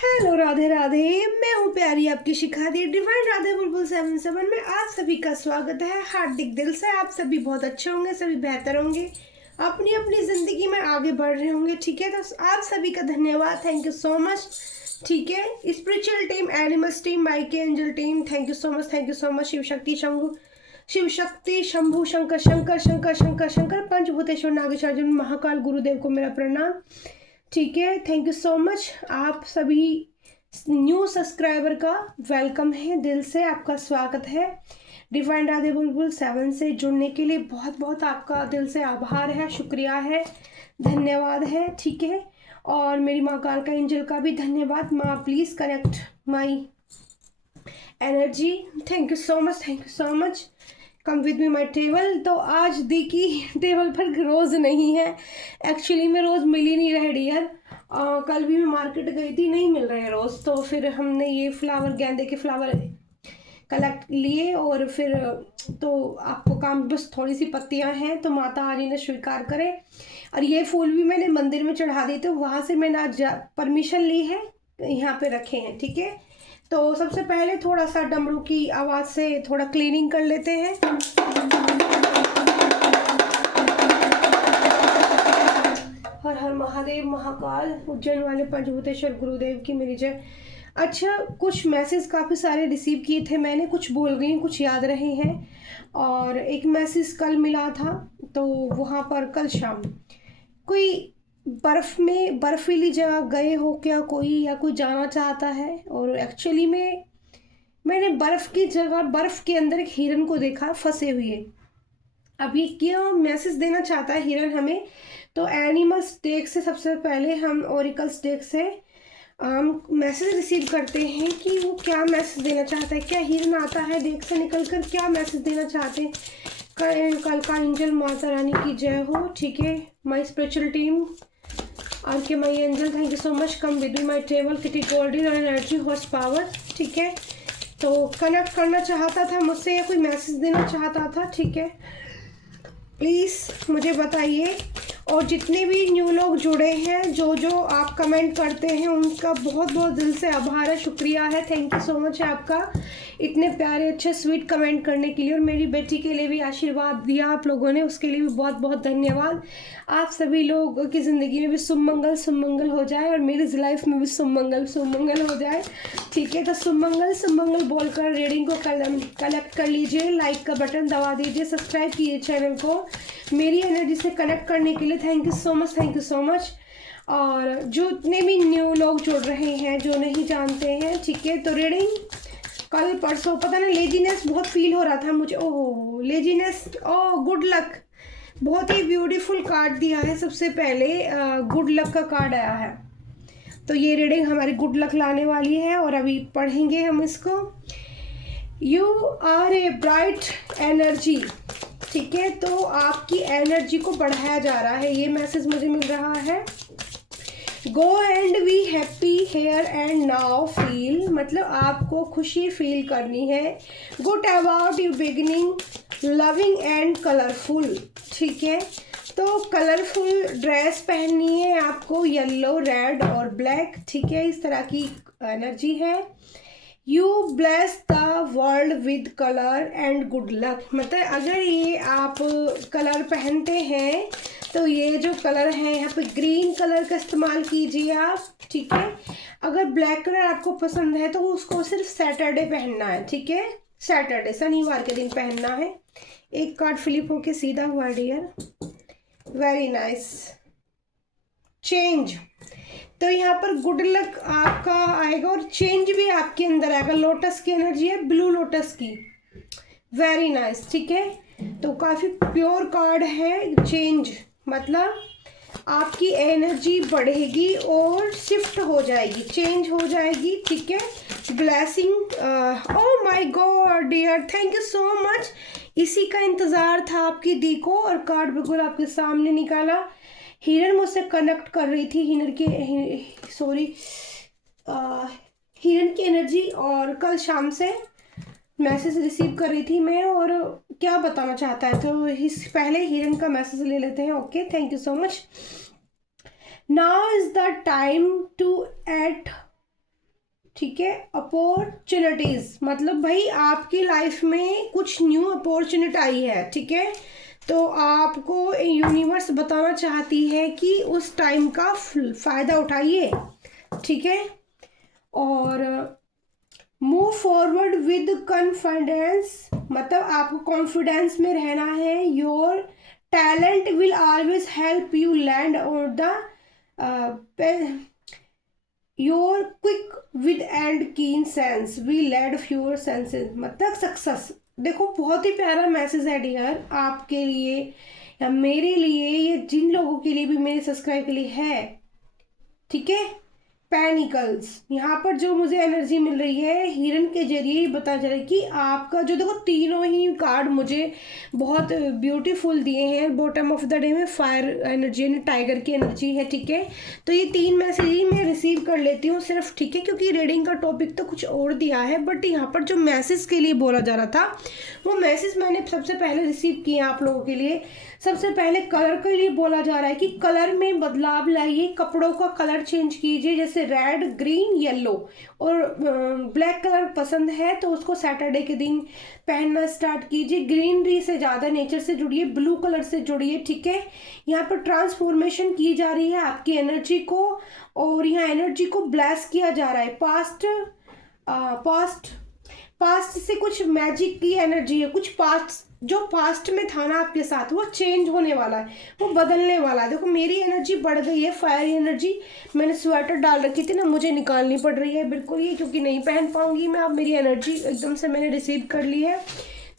Hello Radhe Radhe. मैं हूँ प्यारी आपकी शिखाती डिवाइन राधे बुलबुल 77 में आप सभी का स्वागत है हार्दिक दिल से। आप सभी बहुत अच्छे होंगे, सभी बेहतर होंगे, अपनी अपनी ज़िंदगी में आगे बढ़ रहे होंगे। ठीक है, तो आप सभी का धन्यवाद, थैंक यू सो मच। ठीक है, spiritual team, animals team, Mike angel team, thank you so much, thank you so much. Shiva Shakti Shambhu Shankar Shankar Shankar Shankar Shankar पंचभूतेश्वर Nageshwar Mahakal गुरुदेव को मेरा प्रणाम। ठीक है, थैंक यू सो मच। आप सभी न्यू सब्सक्राइबर का वेलकम है, दिल से आपका स्वागत है। डिवाइन राधे बुलबुल 7 से जुड़ने के लिए बहुत बहुत आपका दिल से आभार है, शुक्रिया है, धन्यवाद है। ठीक है, और मेरी माँ कालका एंजल का भी धन्यवाद। माँ please connect my energy, thank you so much, thank you so much. Come with me my table. तो आज दी की टेबल पर रोज़ नहीं है, एक्चुअली में रोज़ मिल ही नहीं रहे डियर। कल भी मैं मार्केट गई थी, नहीं मिल रहे रोज़, तो फिर हमने ये फ्लावर, गेंदे के फ्लावर कलेक्ट लिए और फिर तो आपको काम, बस थोड़ी सी पत्तियां हैं तो माता आज इन्हें स्वीकार करें। और ये फूल भी मैंने मंदिर में चढ़ा दिए थे, वहाँ से मैंने आज परमिशन ली है, यहाँ पे रखे हैं। ठीक है, तो सबसे पहले थोड़ा सा डमरू की आवाज़ से थोड़ा क्लीनिंग कर लेते हैं। हर हर महादेव महाकाल उज्जैन वाले पंचभूतेश्वर गुरुदेव की मेरी जय। अच्छा, कुछ मैसेज काफ़ी सारे रिसीव किए थे मैंने, कुछ भूल गई, कुछ याद रहे हैं। और एक मैसेज कल मिला था, तो वहाँ पर कल शाम कोई बर्फ़ में बर्फीली जगह गए हो क्या कोई, या कोई जाना चाहता है। और एक्चुअली में मैंने बर्फ़ की जगह, बर्फ़ के अंदर एक हिरन को देखा फंसे हुए। अब ये क्यों मैसेज देना चाहता है हिरन हमें, तो एनिमल स्टेक से सबसे पहले हम ओरिकल स्टेक से मैसेज रिसीव करते हैं कि वो क्या मैसेज देना चाहता है। क्या हिरन आता है डेक से निकल कर, क्या मैसेज देना चाहते हैं। कल का एंजल माता रानी की जय हो। ठीक है, माई स्पिरिचुअल टीम, आर के माई angel, thank you so much. Come with my table, kitty golden और एनर्जी हॉर्स पावर। ठीक है, तो कनेक्ट करना चाहता था मुझसे या कोई मैसेज देना चाहता था। ठीक है, प्लीज़ मुझे बताइए। और जितने भी न्यू लोग जुड़े हैं, जो जो आप कमेंट करते हैं, उनका बहुत बहुत दिल से आभार है, शुक्रिया है, थैंक यू सो मच आपका, इतने प्यारे अच्छे स्वीट कमेंट करने के लिए। और मेरी बेटी के लिए भी आशीर्वाद दिया आप लोगों ने, उसके लिए भी बहुत बहुत धन्यवाद। आप सभी लोगों की ज़िंदगी में भी सुमंगल सुमंगल हो जाए और मेरी लाइफ में भी सुमंगल सुमंगल हो जाए। ठीक है, तो सुमंगल सुमंगल बोलकर रीडिंग को कलेक्ट कर लीजिए, लाइक का बटन दबा दीजिए, सब्सक्राइब कीजिए चैनल को। मेरी एनर्जी से कनेक्ट करने के लिए thank you so much, thank you so much. और जो इतने भी न्यू लोग जुड़ रहे हैं, जो नहीं जानते हैं, ठीक है, तो रीडिंग कल परसों पता नहीं लेजीनेस बहुत फील हो रहा था मुझे। ओह लेजीनेस, ओह गुड लक, बहुत ही ब्यूटीफुल कार्ड दिया है। सबसे पहले गुड लक का कार्ड आया है, तो ये रीडिंग हमारी गुड लक लाने वाली है और अभी पढ़ेंगे हम इसको। You are a bright energy. ठीक है, तो आपकी एनर्जी को बढ़ाया जा रहा है, ये मैसेज मुझे मिल रहा है। Go and be happy here and now feel, मतलब आपको खुशी फील करनी है। Good about you beginning, loving and colourful. ठीक है, तो कलरफुल ड्रेस पहननी है आपको, येलो, रेड और ब्लैक। ठीक है, इस तरह की एनर्जी है। You bless the world with colour and good luck, मतलब अगर ये आप कलर पहनते हैं तो ये जो कलर है यहाँ पे ग्रीन कलर का इस्तेमाल कीजिए आप। ठीक है, अगर ब्लैक कलर आपको पसंद है तो उसको सिर्फ सैटरडे पहनना है। ठीक है, सैटरडे शनिवार के दिन पहनना है। एक कार्ड फ्लिप होके सीधा हुआ डियर, वेरी नाइस। चेंज, तो यहाँ पर गुड लक आपका आएगा और चेंज भी आपके अंदर आएगा। लोटस की एनर्जी है, ब्लू लोटस की, वेरी नाइस। ठीक है, तो काफ़ी प्योर कार्ड है। चेंज मतलब आपकी एनर्जी बढ़ेगी और शिफ्ट हो जाएगी, चेंज हो जाएगी। ठीक है, blessing, oh my God dear, thank you so much. इसी का इंतज़ार था आपकी दी को, और कार्ड बिल्कुल आपके सामने निकाला। हिरन मुझसे कनेक्ट कर रही थी, हिरन की हिरन की एनर्जी, और कल शाम से मैसेज रिसीव कर रही थी मैं, और क्या बताना चाहता है तो इस पहले हिरन का मैसेज ले लेते हैं। Okay, thank you so much. Now is the time to act ठीक है। अपॉर्चुनिटीज मतलब भाई आपकी लाइफ में कुछ न्यू अपॉर्चुनिटी आई है, ठीक है। तो आपको यूनिवर्स बताना चाहती है कि उस टाइम का फायदा उठाइए, ठीक है। और मूव फॉरवर्ड विद कॉन्फिडेंस मतलब आपको कॉन्फिडेंस में रहना है। Your talent will always help you land on the your quick wit and keen sense we led fewer senses मतलब सक्सेस। देखो बहुत ही प्यारा मैसेज है डियर आपके लिए या मेरे लिए, ये जिन लोगों के लिए भी मेरे सब्सक्राइब के लिए है, ठीक है। पेनिकल्स यहाँ पर जो मुझे एनर्जी मिल रही है हिरन के जरिए ही बता जा रहा है कि आपका जो, देखो तीनों ही कार्ड मुझे बहुत ब्यूटीफुल दिए हैं। बॉटम ऑफ द डे में फायर एनर्जी यानी टाइगर की एनर्जी है, ठीक है। तो ये 3 मैसेज ही मैं रिसीव कर लेती हूँ सिर्फ, ठीक है, क्योंकि रीडिंग का टॉपिक तो कुछ और दिया है, बट यहाँ पर जो मैसेज के लिए बोला जा रहा था वो मैसेज मैंने सबसे पहले रिसीव किए आप लोगों के लिए। सबसे पहले कलर के लिए बोला जा रहा है कि कलर में बदलाव लाइए, कपड़ों का कलर चेंज कीजिए, जैसे रेड, ग्रीन, येलो और ब्लैक कलर पसंद है तो उसको सैटरडे के दिन पहनना स्टार्ट कीजिए। ग्रीनरी से ज़्यादा नेचर से जुड़िए, ब्लू कलर से जुड़िए, ठीक है। यहाँ पर ट्रांसफॉर्मेशन की जा रही है आपकी एनर्जी को और यहाँ एनर्जी को ब्लेस किया जा रहा है। पास्ट से कुछ मैजिक की एनर्जी है, कुछ पास्ट जो पास्ट में था ना आपके साथ वो चेंज होने वाला है, वो बदलने वाला है। देखो मेरी एनर्जी बढ़ गई है, फायर एनर्जी। मैंने स्वेटर डाल रखी थी ना, मुझे निकालनी पड़ रही है बिल्कुल ये, क्योंकि नहीं पहन पाऊंगी मैं। अब मेरी एनर्जी एकदम से मैंने रिसीव कर ली है।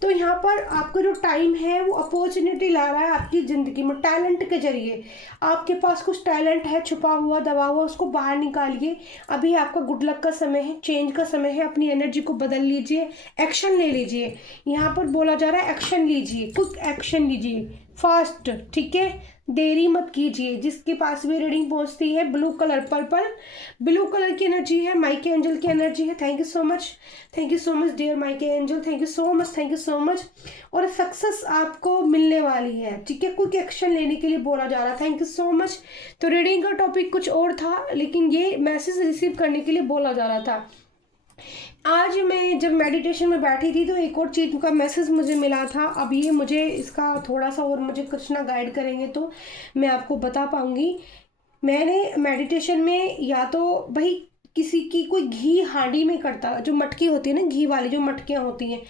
तो यहाँ पर आपका जो टाइम है वो अपॉर्चुनिटी ला रहा है आपकी ज़िंदगी में टैलेंट के जरिए। आपके पास कुछ टैलेंट है छुपा हुआ, दबा हुआ, उसको बाहर निकालिए। अभी आपका गुड लक का समय है, चेंज का समय है। अपनी एनर्जी को बदल लीजिए, एक्शन ले लीजिए। यहाँ पर बोला जा रहा है एक्शन लीजिए, क्विक एक्शन लीजिए, फास्ट, ठीक है। देरी मत कीजिए। जिसके पास भी रीडिंग पहुंचती है blue colour, purple blue colour की एनर्जी है, माइके एंजल की एनर्जी है। Thank you so much dear Mike angel, thank you so much. और सक्सेस आपको मिलने वाली है, ठीक है। क्विक एक्शन लेने के लिए बोला जा रहा है। Thank you so much. तो रीडिंग का टॉपिक कुछ और था लेकिन ये मैसेज रिसीव करने के लिए बोला जा रहा था। आज मैं जब मेडिटेशन में बैठी थी तो एक और चीज़ का मैसेज मुझे मिला था। अब ये मुझे इसका थोड़ा सा और मुझे कृष्णा गाइड करेंगे तो मैं आपको बता पाऊँगी। मैंने मेडिटेशन में या तो भाई किसी की कोई घी हांडी में करता, जो मटकी होती है ना घी वाली, जो मटकियाँ होती हैं,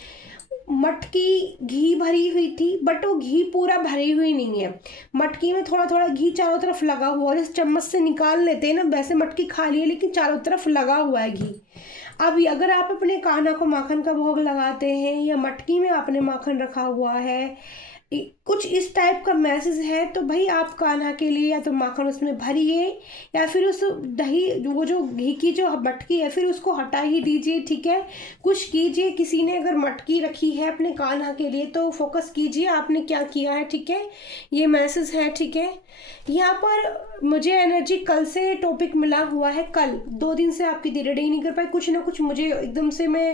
मटकी घी भरी हुई थी बट वो घी पूरा भरी हुई नहीं है। मटकी में थोड़ा थोड़ा घी चारों तरफ लगा हुआ, जैसे चम्मच से निकाल लेते हैं ना वैसे मटकी खाली है लेकिन चारों तरफ लगा हुआ है घी। अब अगर आप अपने कान्हा को माखन का भोग लगाते हैं या मटकी में आपने माखन रखा हुआ है, कुछ इस टाइप का मैसेज है, तो भाई आप कान्हा के लिए या तो माखन उसमें भरिए या फिर उस दही वो जो घी की जो मटकी है फिर उसको हटा ही दीजिए, ठीक है। कुछ कीजिए। किसी ने अगर मटकी रखी है अपने कान्हा के लिए तो फोकस कीजिए आपने क्या किया है, ठीक है। ये मैसेज है, ठीक है। यहाँ पर मुझे एनर्जी कल से टॉपिक मिला हुआ है। कल 2 दिन से आपकी रीडिंग नहीं कर पाई, कुछ ना कुछ मुझे एकदम से, मैं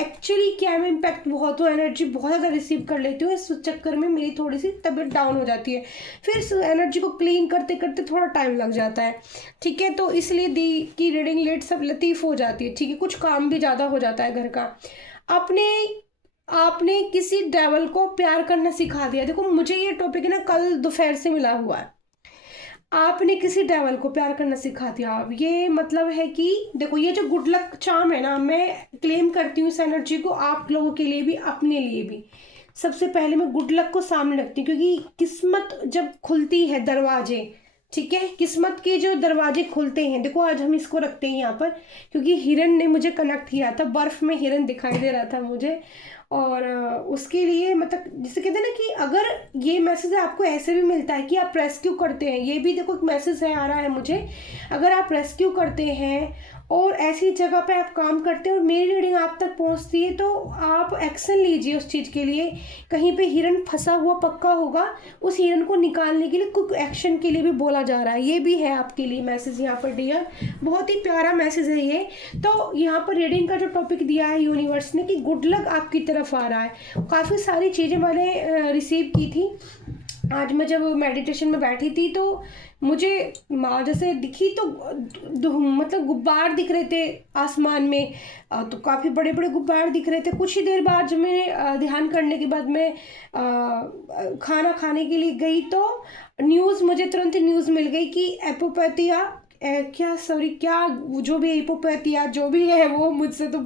एक्चुअली क्या मैं इम्पैक्ट बहुत हो, एनर्जी बहुत ज़्यादा रिसीव कर लेती हूँ। इस चक्कर में मेरी थोड़ी सी तबीयत डाउन हो जाती है, फिर एनर्जी को क्लीन करते करते थोड़ा टाइम लग जाता है, ठीक है। तो इसलिए दी की रीडिंग लेट सब लतीफ़ हो जाती है, ठीक है। कुछ काम भी ज़्यादा हो जाता है घर का। आपने किसी डेवल को प्यार करना सिखा दिया। देखो मुझे ये टॉपिक ना कल दोपहर से मिला हुआ है। आपने किसी डेवल को प्यार करना सिखा दिया। अब ये मतलब है कि देखो ये जो गुड लक चार्म है ना, मैं क्लेम करती हूँ इस एनर्जी को आप लोगों के लिए भी अपने लिए भी। सबसे पहले मैं गुड लक को सामने रखती हूँ क्योंकि किस्मत जब खुलती है दरवाजे, ठीक है, किस्मत के जो दरवाजे खुलते हैं। देखो आज हम इसको रखते हैं यहाँ पर क्योंकि हिरन ने मुझे कनेक्ट किया था, बर्फ में हिरन दिखाई दे रहा था मुझे, और उसके लिए मतलब जिसे कहते हैं ना कि अगर ये मैसेज आपको ऐसे भी मिलता है कि आप रेस्क्यू करते हैं, ये भी देखो एक मैसेज है आ रहा है मुझे। अगर आप रेस्क्यू करते हैं और ऐसी जगह पे आप काम करते हैं और मेरी रीडिंग आप तक पहुंचती है तो आप एक्शन लीजिए उस चीज़ के लिए। कहीं पे हिरन फंसा हुआ पक्का होगा, उस हिरन को निकालने के लिए कुछ एक्शन के लिए भी बोला जा रहा है। ये भी है आपके लिए मैसेज यहाँ पर डियर, बहुत ही प्यारा मैसेज है ये। तो यहाँ पर रीडिंग का जो टॉपिक दिया है यूनिवर्स ने कि गुड लक आपकी तरफ आ रहा है। काफ़ी सारी चीज़ें मैंने रिसीव की थी। आज मैं जब मेडिटेशन में बैठी थी तो मुझे माँ जैसे दिखी तो मतलब गुब्बार दिख रहे थे आसमान में। तो काफ़ी बड़े बड़े गुब्बार दिख रहे थे। कुछ ही देर बाद जब मैंने ध्यान करने के बाद मैं खाना खाने के लिए गई तो न्यूज़, मुझे तुरंत न्यूज़ मिल गई कि एपोपैथिया क्या, सॉरी, क्या जो भी एपोपैथिया जो भी है, वो मुझसे तो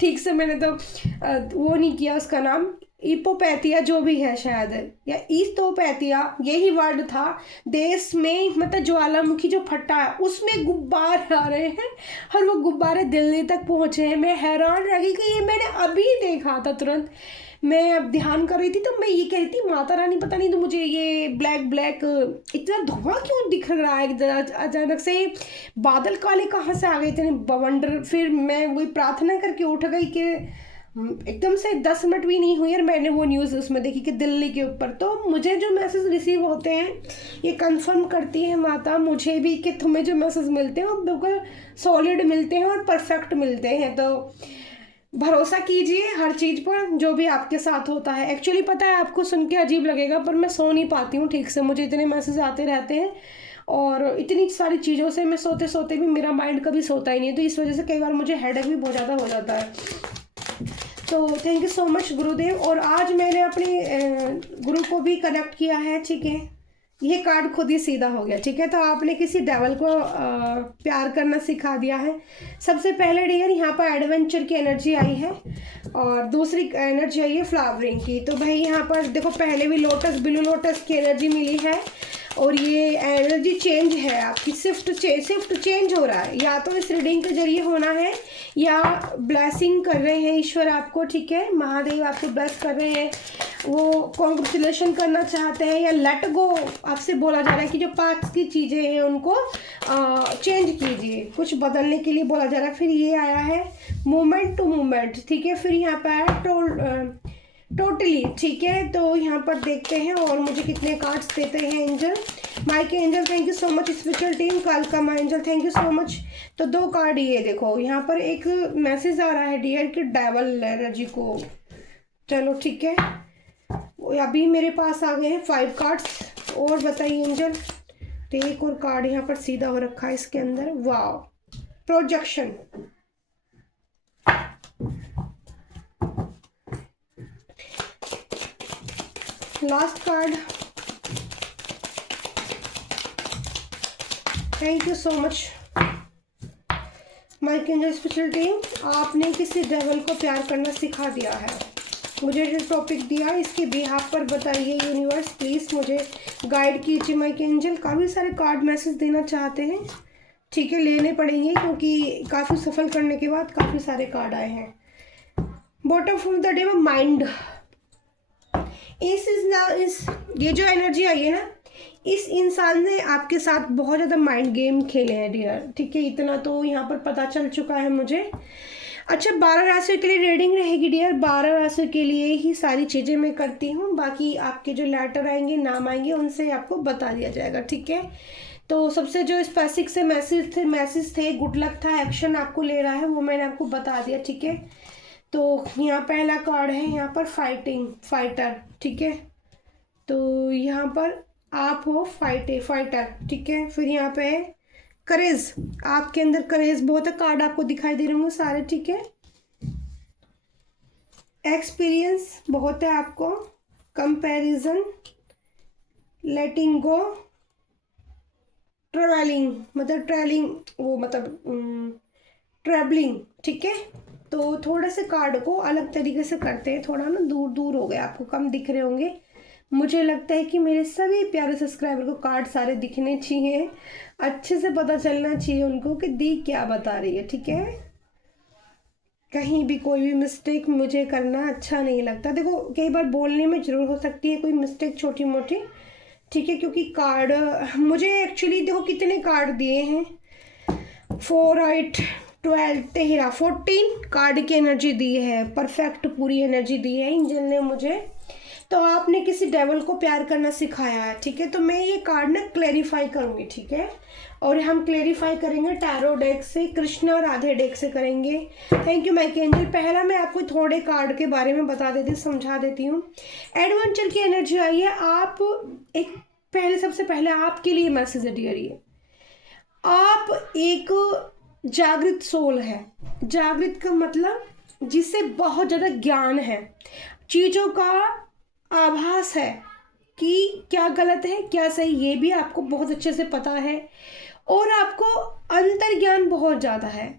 ठीक से मैंने तो वो नहीं किया उसका नाम, इपोपैथिया जो भी है शायद, या ईस्थोपैथिया यही वर्ड था। देश में मतलब ज्वालामुखी जो फटा है उसमें गुब्बारे आ रहे हैं और वो गुब्बारे दिल्ली तक पहुंचे हैं। मैं हैरान रह गई कि ये मैंने अभी देखा था तुरंत। मैं अब ध्यान कर रही थी तो मैं ये कह रही थी, माता रानी पता नहीं तो मुझे ये ब्लैक ब्लैक इतना धुआं क्यों दिख रहा है अचानक से, बादल काले कहाँ से आ गए इतने बवंडर। फिर मैं वही प्रार्थना करके उठ गई कि एकदम से 10 मिनट भी नहीं हुई और मैंने वो न्यूज़ उसमें देखी कि दिल्ली के ऊपर। तो मुझे जो मैसेज रिसीव होते हैं ये कंफर्म करती है माता मुझे भी कि तुम्हें जो मैसेज मिलते हैं वो बिल्कुल सॉलिड मिलते हैं और परफेक्ट मिलते हैं। तो भरोसा कीजिए हर चीज़ पर जो भी आपके साथ होता है। एक्चुअली पता है आपको सुन के अजीब लगेगा पर मैं सो नहीं पाती हूँ ठीक से, मुझे इतने मैसेज आते रहते हैं और इतनी सारी चीज़ों से मैं सोते सोते भी मेरा माइंड कभी सोता ही नहीं है, तो इस वजह से कई बार मुझे हेडेक भी बहुत ज़्यादा हो जाता है। तो थैंक यू सो मच गुरुदेव। और आज मैंने अपने गुरु को भी कनेक्ट किया है, ठीक है। ये कार्ड खुद ही सीधा हो गया, ठीक है। तो आपने किसी डेवल को प्यार करना सिखा दिया है। सबसे पहले डियर यहाँ पर एडवेंचर की एनर्जी आई है और दूसरी एनर्जी आई है फ्लावरिंग की। तो भाई यहाँ पर देखो पहले भी लोटस, ब्लू लोटस की एनर्जी मिली है और ये एनर्जी चेंज है आपकी, शिफ्ट चेंज हो रहा है। या तो इस रीडिंग के जरिए होना है या ब्लेसिंग कर रहे हैं ईश्वर आपको, ठीक है। महादेव आपको ब्लेस कर रहे हैं, वो कॉन्ग्रेचुलेशन करना चाहते हैं या लेट गो आपसे बोला जा रहा है कि जो पास्ट की चीज़ें हैं उनको चेंज कीजिए, कुछ बदलने के लिए बोला जा रहा है। फिर ये आया है मोमेंट टू मोमेंट, ठीक है। फिर यहाँ पर आया टोटली, ठीक है। तो यहाँ पर देखते हैं और मुझे कितने कार्ड्स देते हैं angel. Mike angel thank you so much, spiritual team कालका my angel thank you so much. तो 2 कार्ड ये देखो, यहाँ पर एक मैसेज आ रहा है डियर कि डेवल एनर्जी को, चलो ठीक है। अभी मेरे पास आ गए हैं 5 कार्ड्स और बताइए एंजल। तो एक और कार्ड यहाँ पर सीधा हो रखा है इसके अंदर, वाह, projection. Last card, thank you so much my angel special team. आपने किसी डेवल को प्यार करना सिखा दिया है, मुझे जो टॉपिक दिया इसके बिहाफ पर बताइए यूनिवर्स, प्लीज़ मुझे गाइड कीजिए माय एंजल। काफ़ी सारे कार्ड मैसेज देना चाहते हैं, ठीक है, लेने पड़ेंगे क्योंकि काफ़ी सफल करने के बाद काफ़ी सारे कार्ड आए हैं। Bottom of the day mind, इस ये जो एनर्जी आई है ना, इस इंसान ने आपके साथ बहुत ज़्यादा माइंड गेम खेले हैं डियर, ठीक है। इतना तो यहाँ पर पता चल चुका है मुझे। अच्छा, 12 राशि के लिए रीडिंग रहेगी डियर, 12 राशि के लिए ही सारी चीज़ें मैं करती हूँ, बाकी आपके जो लेटर आएंगे, नाम आएंगे, उनसे आपको बता दिया जाएगा, ठीक है। तो सबसे जो स्पेसिफिक से मैसेज थे गुड लक था, एक्शन आपको ले रहा है, वो मैंने आपको बता दिया, ठीक है। तो यहाँ पहला कार्ड है यहाँ पर फाइटर, ठीक है। तो यहाँ पर आप हो फाइटर, ठीक है। फिर यहाँ पे है करेज, आपके अंदर करेज बहुत है, कार्ड आपको दिखाई दे रहे होंगे सारे, ठीक है। एक्सपीरियंस बहुत है आपको, कंपैरिजन, लेटिंग गो, ट्रैवलिंग, ठीक है। तो थोड़े से कार्ड को अलग तरीके से करते हैं, थोड़ा ना दूर हो गए, आपको कम दिख रहे होंगे। मुझे लगता है कि मेरे सभी प्यारे सब्सक्राइबर को कार्ड सारे दिखने चाहिए, अच्छे से पता चलना चाहिए उनको कि दी क्या बता रही है, ठीक है। कहीं भी कोई भी मिस्टेक मुझे करना अच्छा नहीं लगता। देखो कई बार बोलने में ज़रूर हो सकती है कोई मिस्टेक छोटी मोटी, ठीक है, क्योंकि कार्ड मुझे एक्चुअली देखो कितने कार्ड दिए हैं, 4 8 12 13 14 कार्ड की एनर्जी दी है, परफेक्ट पूरी एनर्जी दी है एंजल ने मुझे। तो आपने किसी डेवल को प्यार करना सिखाया है, ठीक है। तो मैं ये कार्ड ना क्लेरिफाई करूँगी, ठीक है। और हम क्लेरिफाई करेंगे टैरो डेक से, कृष्णा राधे डेक से करेंगे। Thank you Mike angel. पहला मैं आपको थोड़े कार्ड के बारे में बता देती, समझा देती हूँ। एडवेंचर की एनर्जी आई है, आप एक सबसे पहले आपके लिए मैसेज है डियर। ये आप एक जागृत सोल है। जागृत का मतलब जिससे बहुत ज़्यादा ज्ञान है, चीज़ों का आभास है कि क्या गलत है क्या सही, ये भी आपको बहुत अच्छे से पता है, और आपको अंतर ज्ञान बहुत ज़्यादा है।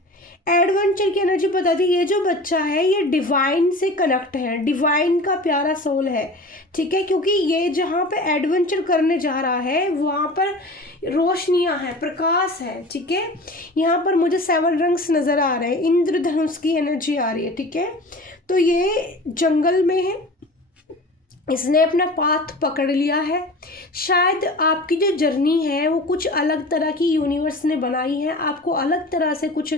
एडवेंचर की एनर्जी बताती है, ये जो बच्चा है ये डिवाइन से कनेक्ट है, डिवाइन का प्यारा सोल है, ठीक है, क्योंकि ये जहाँ पे एडवेंचर करने जा रहा है वहाँ पर रोशनियाँ हैं, प्रकाश है, ठीक है। यहाँ पर मुझे 7 रंग्स नज़र आ रहे हैं, इंद्रधनुष की एनर्जी आ रही है, ठीक है। तो ये जंगल में है, इसने अपना पाथ पकड़ लिया है। शायद आपकी जो जर्नी है वो कुछ अलग तरह की यूनिवर्स ने बनाई है, आपको अलग तरह से कुछ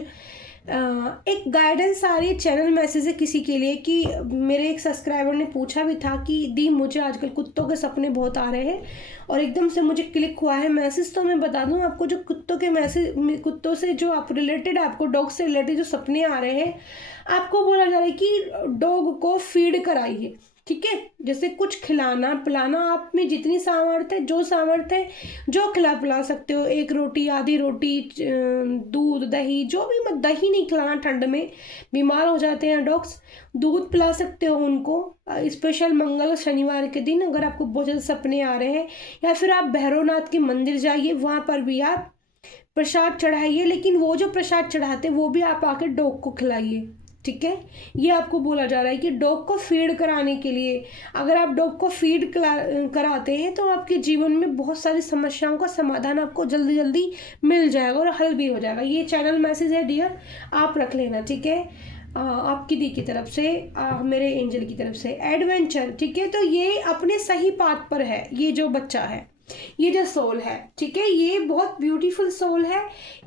एक गाइडेंस आ रही है, चैनल मैसेज है किसी के लिए। कि मेरे एक सब्सक्राइबर ने पूछा भी था कि दी मुझे आजकल कुत्तों के सपने बहुत आ रहे हैं, और एकदम से मुझे क्लिक हुआ है मैसेज। तो मैं बता दूं आपको, जो कुत्तों के मैसेज, कुत्तों से जो आप रिलेटेड, आपको डॉग से रिलेटेड जो सपने आ रहे हैं, आपको बोला जा रहा है कि डॉग को फीड कराइए, ठीक है। जैसे कुछ खिलाना पिलाना, आप में जितनी सामर्थ्य है, जो सामर्थ्य है, जो खिला पिला सकते हो, 1 रोटी, आधी रोटी, दूध, दही, जो भी, मत दही नहीं खिलाना, ठंड में बीमार हो जाते हैं डॉग्स। दूध पिला सकते हो उनको, स्पेशल मंगल शनिवार के दिन अगर आपको बहुत ज़्यादा सपने आ रहे हैं, या फिर आप भैरवनाथ के मंदिर जाइए, वहाँ पर भी आप प्रसाद चढ़ाइए, लेकिन वो जो प्रसाद चढ़ाते वो भी आप आकर डॉग को खिलाइए, ठीक है। ये आपको बोला जा रहा है कि डॉग को फीड कराने के लिए, अगर आप डॉग को फीड कराते हैं तो आपके जीवन में बहुत सारी समस्याओं का समाधान आपको जल्दी जल्दी मिल जाएगा और हल भी हो जाएगा। ये चैनल मैसेज है डियर, आप रख लेना, ठीक है। आपकी दी की तरफ से, मेरे एंजल की तरफ से एडवेंचर, ठीक है। तो ये अपने सही पाथ पर है, ये जो बच्चा है, ये जो सोल है, ठीक है, ये बहुत ब्यूटीफुल सोल है।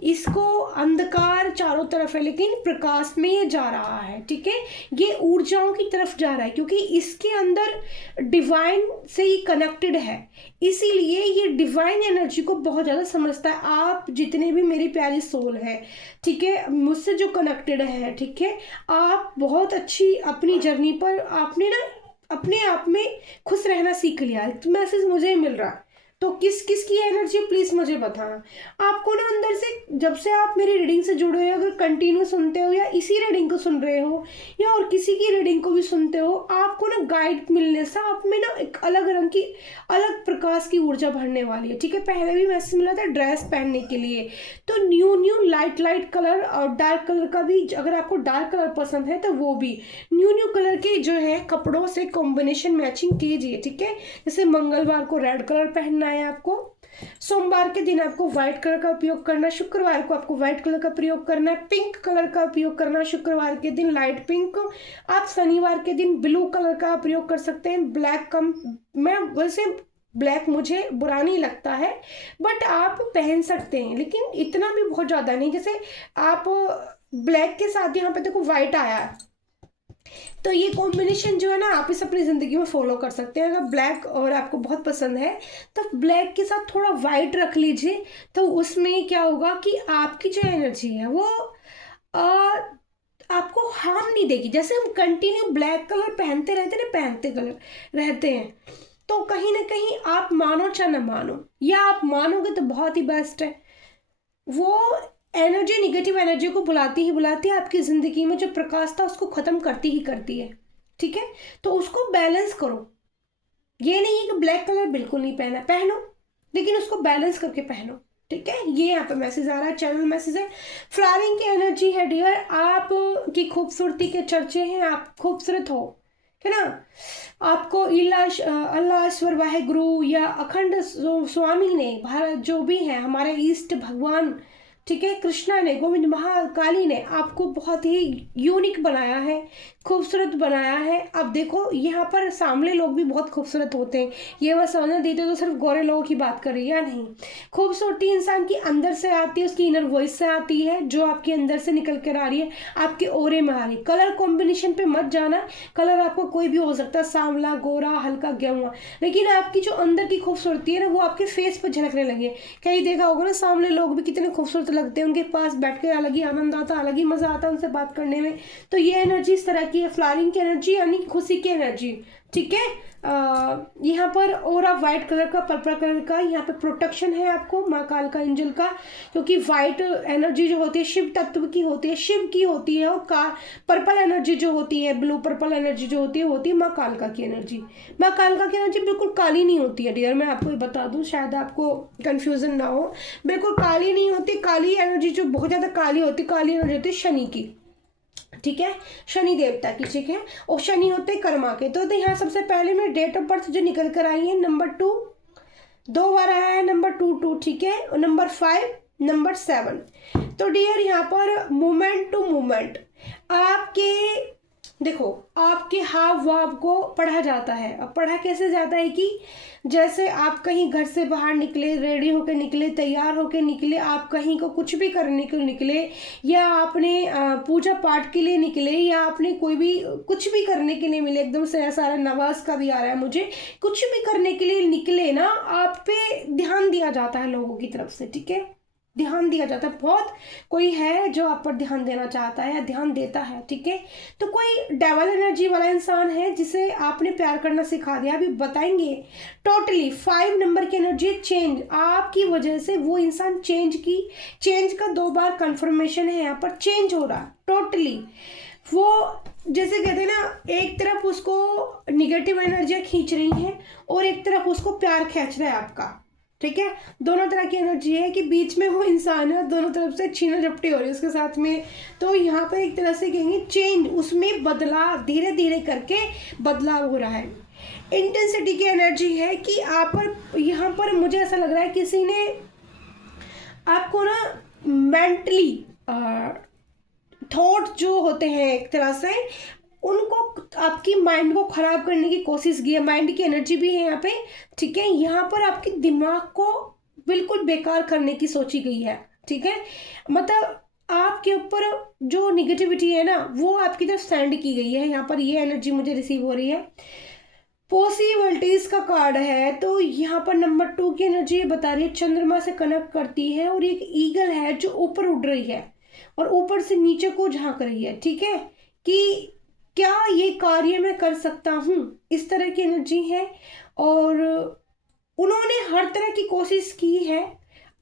इसको अंधकार चारों तरफ है लेकिन प्रकाश में ये जा रहा है, ठीक है। ये ऊर्जाओं की तरफ जा रहा है क्योंकि इसके अंदर डिवाइन से ही कनेक्टेड है, इसीलिए ये डिवाइन एनर्जी को बहुत ज़्यादा समझता है। आप जितने भी मेरी प्यारी सोल है, ठीक है, मुझसे जो कनेक्टेड है, ठीक है, आप बहुत अच्छी अपनी जर्नी पर आपने ना अपने आप में खुश रहना सीख लिया है। तो मैसेज मुझे मिल रहा है, तो किस किस की एनर्जी प्लीज मुझे बताना। आपको ना अंदर से, जब से आप मेरी रीडिंग से जुड़े हो, अगर कंटिन्यू सुनते हो या इसी रीडिंग को सुन रहे हो या और किसी की रीडिंग को भी सुनते हो, आपको ना गाइड मिलने से आप में ना एक अलग रंग की, अलग प्रकाश की ऊर्जा भरने वाली है, ठीक है। पहले भी मैसेज मिला था ड्रेस पहनने के लिए, तो न्यू लाइट कलर और डार्क कलर का भी, अगर आपको डार्क कलर पसंद है तो वो भी न्यू कलर के जो है कपड़ों से कॉम्बिनेशन मैचिंग कीजिए, ठीक है। जैसे मंगलवार को रेड कलर पहनना है आपको, सोमवार के दिन आपको व्हाइट कलर का उपयोग करना, शुक्रवार को आपको व्हाइट कलर का प्रयोग करना है, पिंक कलर का उपयोग करना शुक्रवार के दिन, लाइट पिंक। आप शनिवार के दिन ब्लू कलर का प्रयोग कर सकते हैं, ब्लैक कम, मैं वैसे ब्लैक मुझे बुरा नहीं लगता है, बट आप पहन सकते हैं, लेकिन इतना भी बहुत ज़्यादा नहीं। जैसे आप ब्लैक के साथ यहाँ पे देखो व्हाइट आया है, तो ये कॉम्बिनेशन जो है ना, आप इस अपनी ज़िंदगी में फॉलो कर सकते हैं। अगर ब्लैक और आपको बहुत पसंद है तो ब्लैक के साथ थोड़ा वाइट रख लीजिए, तो उसमें क्या होगा कि आपकी जो एनर्जी है वो आपको हार्म नहीं देगी। जैसे हम कंटिन्यू ब्लैक कलर पहनते रहते हैं ना, पहनते कलर रहते हैं, तो कहीं ना कहीं आप मानो चाहे ना मानो, या आप मानोगे तो बहुत ही बेस्ट है, वो एनर्जी निगेटिव एनर्जी को बुलाती है, आपकी ज़िंदगी में जो प्रकाश था उसको ख़त्म करती ही करती है, ठीक है। तो उसको बैलेंस करो, ये नहीं है कि ब्लैक कलर बिल्कुल नहीं पहना, पहनो, लेकिन उसको बैलेंस करके पहनो, ठीक है। ये यहाँ पे मैसेज आ रहा है, चैनल मैसेज है। फ्लावरिंग की एनर्जी है डियर, आप की खूबसूरती के चर्चे हैं, आप खूबसूरत हो, है ना। आपको अल्लाह ईश्वर वाहेगुरु या अखंड स्वामी ने, भारत जो भी है, हमारे ईष्ट भगवान, ठीक है, कृष्णा ने, गोविंद महाकाली ने आपको बहुत ही यूनिक बनाया है, खूबसूरत बनाया है। अब देखो यहाँ पर सामने लोग भी बहुत खूबसूरत होते हैं, ये वह समझना देते तो सिर्फ गोरे लोगों की बात कर रही है, या नहीं। खूबसूरती इंसान की अंदर से आती है, उसकी इनर वॉइस से आती है, जो आपके अंदर से निकल कर आ रही है, आपके ओरे में आ रही है। कलर कॉम्बिनेशन पे मत जाना, कलर आपको कोई भी हो सकता है, सांवला, गोरा, हल्का गेहुआ, लेकिन आपकी जो अंदर की खूबसूरती है ना, वो आपके फेस पर झलकने लगी है। कहीं देखा होगा ना, सामने लोग भी कितने खूबसूरत लगते हैं, उनके पास बैठ कर अलग ही आनंद आता, अलग ही मज़ा आता है उनसे बात करने में। तो ये एनर्जी इस तरह की है, फ्लावरिंग की एनर्जी यानी खुशी की एनर्जी, ठीक है। यहाँ पर और आप वाइट कलर का, पर्पल कलर का, यहाँ पे प्रोटेक्शन है आपको माँ काल का एंजल का, क्योंकि वाइट एनर्जी जो होती है शिव तत्व की होती है, शिव की होती है, और पर्पल एनर्जी जो होती है, ब्लू पर्पल एनर्जी जो होती है माँ कालका की एनर्जी। माँ कालका की एनर्जी बिल्कुल काली नहीं होती है डियर, मैं आपको ये बता दूँ, शायद आपको कन्फ्यूजन ना हो, बिल्कुल काली नहीं होती। काली एनर्जी जो बहुत ज़्यादा काली होती, काली एनर्जी होती है शनि की, ठीक है, शनि देवता की, ठीक है। और शनि होते हैं कर्मा के। तो यहाँ सबसे पहले मेरी डेट ऑफ बर्थ जो निकल कर आई है नंबर 2, 2 बार आया है नंबर 2, ठीक है, और नंबर 5, नंबर 7। तो डियर यहाँ पर मोमेंट टू मोमेंट आपके, देखो आपके हाव भाव को पढ़ा जाता है। अब पढ़ा कैसे जाता है कि जैसे आप कहीं घर से बाहर निकले, रेडी होके निकले, तैयार होके निकले, आप कहीं को कुछ भी करने को निकले, या आपने पूजा पाठ के लिए निकले, या आपने कोई भी कुछ भी करने के लिए मिले, एकदम से ऐसा आ रहा है, नवाज का भी आ रहा है मुझे, कुछ भी करने के लिए निकले ना, आप पे ध्यान दिया जाता है लोगों की तरफ से, ठीक है, ध्यान दिया जाता है। बहुत कोई है जो आप पर ध्यान देना चाहता है या ध्यान देता है, ठीक है। तो कोई डेवल एनर्जी वाला इंसान है जिसे आपने प्यार करना सिखा दिया, अभी बताएंगे। टोटली 5 नंबर की एनर्जी चेंज, आपकी वजह से वो इंसान चेंज का 2 बार कंफर्मेशन है, यहाँ पर चेंज हो रहा टोटली। वो जैसे कहते हैं ना, एक तरफ उसको निगेटिव एनर्जियाँ खींच रही हैं और एक तरफ उसको प्यार खींच रहा है आपका, ठीक है। दोनों तरह की एनर्जी है कि बीच में वो इंसान है, दोनों तरफ से छीना झपटी हो रही है उसके साथ में। तो यहाँ पर एक तरह से कहेंगे चेंज, उसमें बदलाव, धीरे धीरे करके बदलाव हो रहा है। इंटेंसिटी की एनर्जी है कि आप पर, यहाँ पर मुझे ऐसा लग रहा है किसी ने आपको ना मेंटली थॉट जो होते हैं एक तरह से, उनको आपकी माइंड को खराब करने की कोशिश की है। माइंड की एनर्जी भी है यहाँ पे, ठीक है। यहाँ पर आपके दिमाग को बिल्कुल बेकार करने की सोची गई है, ठीक है। मतलब आपके ऊपर जो निगेटिविटी है ना, वो आपकी तरफ सेंड की गई है। यहाँ पर ये एनर्जी मुझे रिसीव हो रही है। पॉसिबिलिटीज का कार्ड है, तो यहाँ पर नंबर 2 की एनर्जी बता रही है चंद्रमा से कनेक्ट करती है, और एक ईगल है जो ऊपर उड़ रही है और ऊपर से नीचे को झांक रही है, ठीक है, कि क्या ये कार्य मैं कर सकता हूँ, इस तरह की एनर्जी है। और उन्होंने हर तरह की कोशिश की है,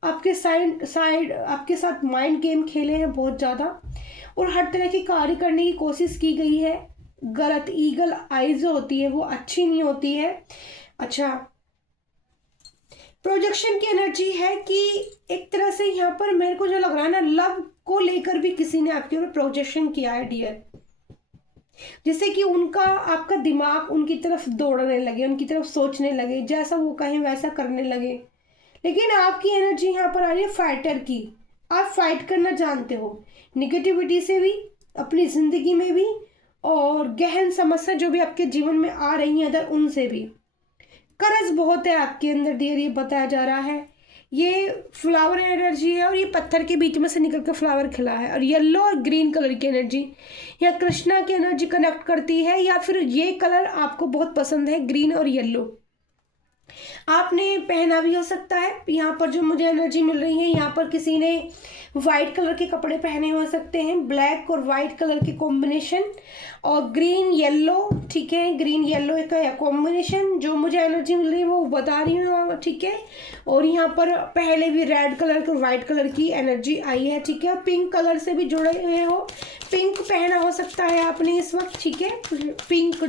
आपके साइड आपके साथ माइंड गेम खेले हैं बहुत ज़्यादा, और हर तरह की कार्य करने की कोशिश की गई है। गलत ईगल आई जो होती है वो अच्छी नहीं होती है। अच्छा, प्रोजेक्शन की एनर्जी है कि एक तरह से यहाँ पर मेरे को जो लग रहा है ना, लव को लेकर भी किसी ने आपके ऊपर प्रोजेक्शन किया है डियर, जिससे कि उनका आपका दिमाग उनकी तरफ दौड़ने लगे, उनकी तरफ सोचने लगे, जैसा वो कहें वैसा करने लगे। लेकिन आपकी एनर्जी यहाँ पर आ रही है फाइटर की, आप फाइट करना जानते हो निगेटिविटी से भी, अपनी जिंदगी में भी, और गहन समस्या जो भी आपके जीवन में आ रही है अदर, उनसे भी। करज बहुत है आपके अंदर डियर, ये बताया जा रहा है। ये फ्लावर एनर्जी है और ये पत्थर के बीच में से निकल कर फ्लावर खिला है, और येलो और ग्रीन कलर की एनर्जी या कृष्णा की एनर्जी कनेक्ट करती है, या फिर ये कलर आपको बहुत पसंद है, ग्रीन और येलो। आपने पहना भी हो सकता है। यहाँ पर जो मुझे एनर्जी मिल रही है, यहाँ पर किसी ने वाइट कलर के कपड़े पहने हो सकते हैं, ब्लैक और वाइट कलर के कॉम्बिनेशन, और ग्रीन येलो, ठीक है, ग्रीन येलो का कॉम्बिनेशन जो मुझे एनर्जी मिल रही है वो बता रही हूँ, ठीक है। और यहाँ पर पहले भी रेड कलर और वाइट कलर की एनर्जी आई है, ठीक है। पिंक कलर से भी जुड़े हुए हो, पिंक पहना हो सकता है आपने इस वक्त, ठीक है, पिंक,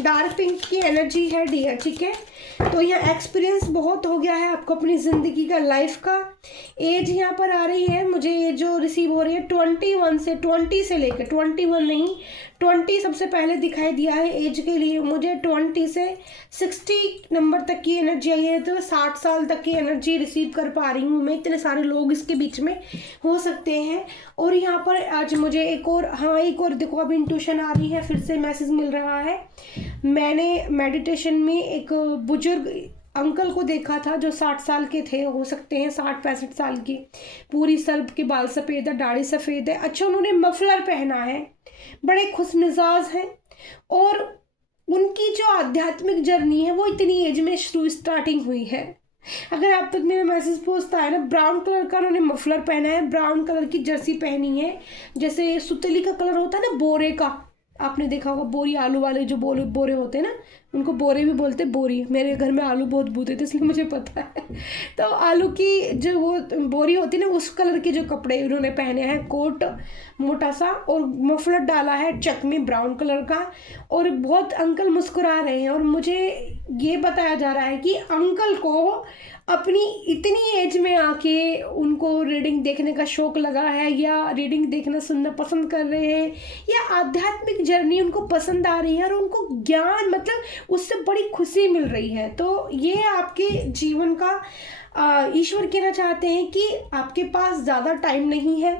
डार्क पिंक की एनर्जी है डियर, ठीक है। तो यहाँ एक्सपीरियंस बहुत हो गया है आपको अपनी ज़िंदगी का, लाइफ का। एज यहाँ पर आ रही है मुझे, ये जो रिसीव हो रही है 21 से, 20 से लेकर 21 नहीं, 20 सबसे पहले दिखाई दिया है एज के लिए मुझे। 20 से 60 नंबर तक की एनर्जी आई है, तो 60 साल तक की एनर्जी रिसीव कर पा रही हूँ मैं। इतने सारे लोग इसके बीच में हो सकते हैं। और यहाँ पर आज मुझे एक और देखो, अब इंट्यूशन आ रही है, फिर से मैसेज मिल रहा है। मैंने मेडिटेशन में एक बुजुर्ग अंकल को देखा था जो 60 साल के थे, हो सकते हैं 60-65 साल के, पूरी सर के बाल सफ़ेद है, दाढ़ी सफ़ेद है। अच्छा, उन्होंने मफलर पहना है, बड़े खुश मिजाज हैं, और उनकी जो आध्यात्मिक जर्नी है वो इतनी एज में स्टार्टिंग हुई है, अगर आप तक मेरा मैसेज पहुंचता है ना, ब्राउन कलर का उन्होंने मफलर पहना है, ब्राउन कलर की जर्सी पहनी है, जैसे सुतली का कलर होता है ना बोरे का, आपने देखा होगा बोरी, आलू वाले जो बोरे बोरे होते हैं ना, उनको बोरे भी बोलते हैं, बोरी। मेरे घर में आलू बहुत बूते थे इसलिए मुझे पता है। तो आलू की जो वो बोरी होती है ना, उस कलर के जो कपड़े उन्होंने पहने हैं, कोट मोटा सा, और मफलर डाला है चकमी ब्राउन कलर का, और बहुत अंकल मुस्कुरा रहे हैं। और मुझे ये बताया जा रहा है कि अंकल को अपनी इतनी एज में आके उनको रीडिंग देखने का शौक लगा है, या रीडिंग देखना सुनना पसंद कर रहे हैं, या आध्यात्मिक जर्नी उनको पसंद आ रही है, और उनको ज्ञान मतलब उससे बड़ी खुशी मिल रही है। तो ये आपके जीवन का ईश्वर कहना चाहते हैं कि आपके पास ज़्यादा टाइम नहीं है।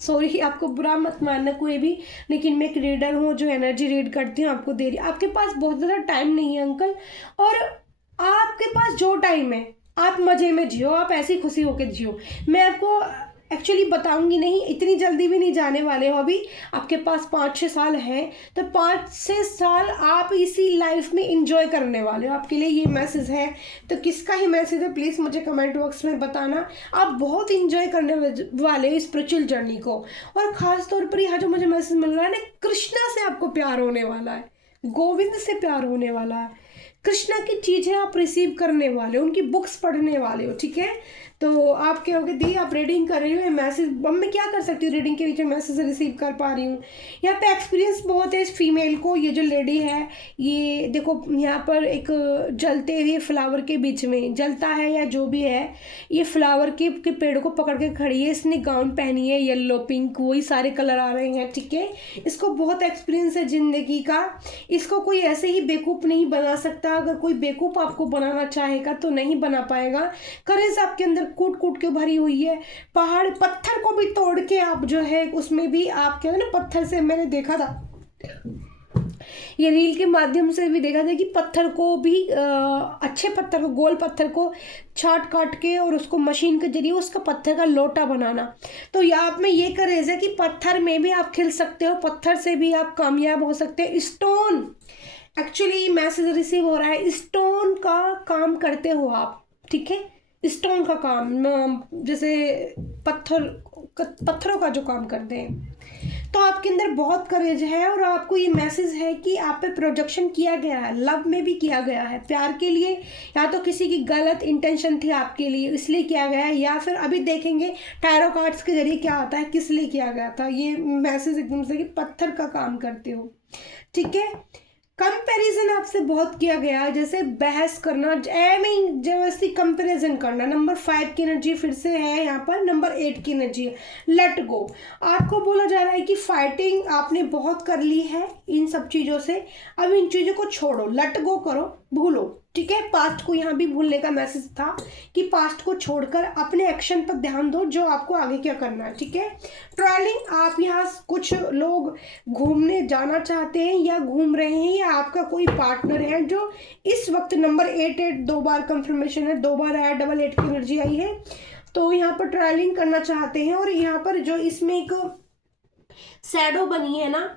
सॉरी, आपको बुरा मत मानना कोई भी, लेकिन मैं एक रीडर हूँ जो एनर्जी रीड करती हूँ, आपको दे रही। आपके पास बहुत ज़्यादा टाइम नहीं है अंकल, और आपके पास जो टाइम है आप मज़े में जियो, आप ऐसी खुशी होकर जियो। मैं आपको एक्चुअली बताऊंगी नहीं, इतनी जल्दी भी नहीं जाने वाले हो, अभी आपके पास 5-6 साल हैं, तो 5-6 साल आप इसी लाइफ में इंजॉय करने वाले हो। आपके लिए ये मैसेज है। तो किसका ही मैसेज है प्लीज़ मुझे कमेंट बॉक्स में बताना। आप बहुत इंजॉय करने वाले हो इस स्पिरिचुअल जर्नी को, और ख़ास तौर पर यहाँ जो मुझे मैसेज मिल रहा है ना, कृष्णा से आपको प्यार होने वाला है, गोविंद से प्यार होने वाला है, कृष्णा की चीज़ें आप रिसीव करने वाले हो, उनकी बुक्स पढ़ने वाले हो, ठीक है। तो आप कहोगे दी आप रीडिंग कर रही हो, मैसेज अब मैं क्या कर सकती हूँ, रीडिंग के बीच में मैसेज रिसीव कर पा रही हूँ। यहाँ पे एक्सपीरियंस बहुत है इस फीमेल को। ये जो लेडी है, ये देखो यहाँ पर एक जलते हुए फ्लावर के बीच में जलता है या जो भी है, ये फ्लावर के पेड़ को पकड़ के खड़ी है। इसने गाउन पहनी है येलो पिंक, वही सारे कलर आ रहे हैं, ठीक है। इसको बहुत एक्सपीरियंस है जिंदगी का, इसको कोई ऐसे ही बेवकूफ़ नहीं बना सकता। अगर कोई बेवकूफ़ आपको बनाना चाहेगा तो नहीं बना पाएगा। करेज आपके अंदर कूट कूट के भरी हुई है। पहाड़ पत्थर को भी तोड़ के आप जो है उसमें भी आप क्या है ना, पत्थर से मैंने देखा था, ये रील के माध्यम से भी देखा था कि पत्थर को भी अच्छे पत्थर को, गोल पत्थर को छाट काट के और उसको मशीन के जरिए उसका पत्थर का लोटा बनाना। तो आप में ये करेज है कि पत्थर में भी आप खिल सकते हो, पत्थर से भी आप कामयाब हो सकते हो। स्टोन एक्चुअली मैसेज रिसीव हो रहा है, स्टोन का काम करते हो आप, ठीक है। स्टोन का काम जैसे पत्थरों का जो काम करते हैं। तो आपके अंदर बहुत करेज है, और आपको ये मैसेज है कि आप पे प्रोजेक्शन किया गया है, लव में भी किया गया है, प्यार के लिए, या तो किसी की गलत इंटेंशन थी आपके लिए इसलिए किया गया है, या फिर अभी देखेंगे टैरो कार्ड्स के जरिए क्या आता है, किस लिए किया गया था। ये मैसेज एकदम से कि पत्थर का काम करते हो, ठीक है। कंपैरिजन आपसे बहुत किया गया, जैसे बहस करना, जबरदस्ती कंपैरिजन करना। नंबर 5 की एनर्जी फिर से है यहाँ पर, नंबर 8 की एनर्जी है लेट गो। आपको बोला जा रहा है कि फाइटिंग आपने बहुत कर ली है इन सब चीज़ों से, अब इन चीज़ों को छोड़ो, लेट गो करो, भूलो, ठीक है। पास्ट को यहाँ भी भूलने का मैसेज था कि पास्ट को छोड़कर अपने एक्शन पर ध्यान दो, जो आपको आगे क्या करना है, ठीक है। ट्रैवलिंग, आप यहाँ कुछ लोग घूमने जाना चाहते हैं या घूम रहे हैं, या आपका कोई पार्टनर है जो इस वक्त नंबर 8 2 बार कंफर्मेशन है, 2 बार आया, 8 की एनर्जी आई है। तो यहाँ पर ट्रैवलिंग करना चाहते हैं, और यहाँ पर जो इसमें एक शैडो बनी है ना,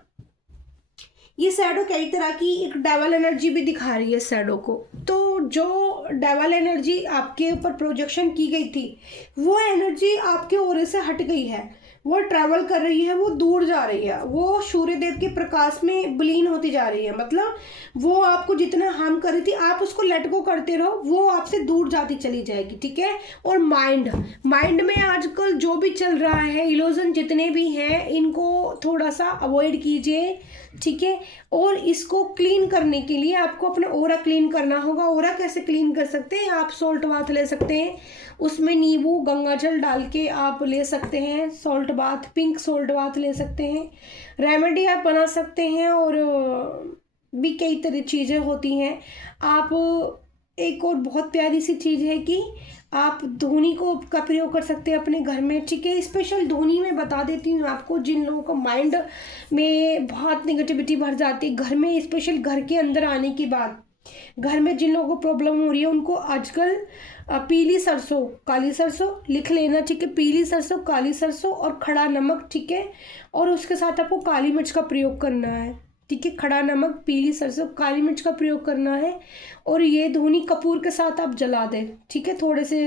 ये शैडो कई तरह की एक डेवल एनर्जी भी दिखा रही है शैडो को। तो जो डेवल एनर्जी आपके ऊपर प्रोजेक्शन की गई थी, वो एनर्जी आपके ओरे से हट गई है, वो ट्रैवल कर रही है, वो दूर जा रही है, वो सूर्य देव के प्रकाश में विलीन होती जा रही है। मतलब वो आपको जितना हार्म कर रही थी, आप उसको लेट गो करते रहो, वो आपसे दूर जाती चली जाएगी, ठीक है। और माइंड में आजकल जो भी चल रहा है, इल्यूजन जितने भी हैं, इनको थोड़ा सा अवॉइड कीजिए, ठीक है। और इसको क्लीन करने के लिए आपको अपना ओरा क्लीन करना होगा। ओरा कैसे क्लीन कर सकते हैं, आप सॉल्ट बाथ ले सकते हैं, उसमें नींबू गंगाजल डाल के आप ले सकते हैं salt bath, pink salt bath ले सकते हैं, रेमेडी आप बना सकते हैं, और भी कई तरह चीज़ें होती हैं। आप एक और बहुत प्यारी सी चीज़ है कि आप धोनी का प्रयोग कर सकते हैं अपने घर में, ठीक है। स्पेशल धोनी में बता देती हूँ आपको, जिन लोगों का माइंड में बहुत नेगेटिविटी भर जाती है घर में, स्पेशल घर के अंदर आने के बाद, घर में जिन लोगों को प्रॉब्लम हो रही है, उनको आजकल पीली सरसों, काली सरसों लिख लेना, ठीक है। पीली सरसों, काली सरसों और खड़ा नमक, ठीक है। और उसके साथ आपको काली मिर्च का प्रयोग करना है, ठीक है। खड़ा नमक, पीली सरसों, काली मिर्च का प्रयोग करना है और ये धुनी कपूर के साथ आप जला दें, ठीक है। थोड़े से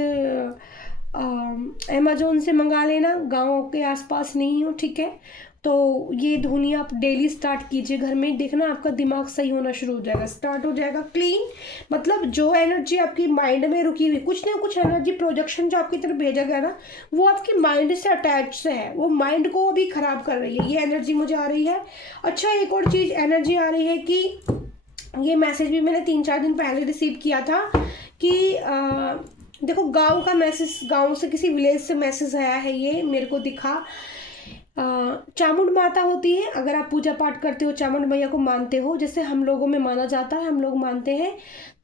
अमेजोन से मंगा लेना, गाँव के आसपास नहीं हो, ठीक है। तो ये धुनी आप डेली स्टार्ट कीजिए घर में, देखना आपका दिमाग सही होना शुरू हो जाएगा, स्टार्ट हो जाएगा क्लीन। मतलब जो एनर्जी आपकी माइंड में रुकी हुई, कुछ ना कुछ एनर्जी प्रोजेक्शन जो आपकी तरफ भेजा गया ना, वो आपकी माइंड से अटैच से है, वो माइंड को भी खराब कर रही है, ये एनर्जी मुझे आ रही है। अच्छा, एक और चीज़ एनर्जी आ रही है कि ये मैसेज भी मैंने 3-4 दिन पहले रिसीव किया था कि देखो गांव का मैसेज, गांव से किसी विलेज से मैसेज आया है, ये मेरे को दिखा। चामुंड माता होती है, अगर आप पूजा पाठ करते हो, चामुंड मैया को मानते हो, जैसे हम लोगों में माना जाता है, हम लोग मानते हैं,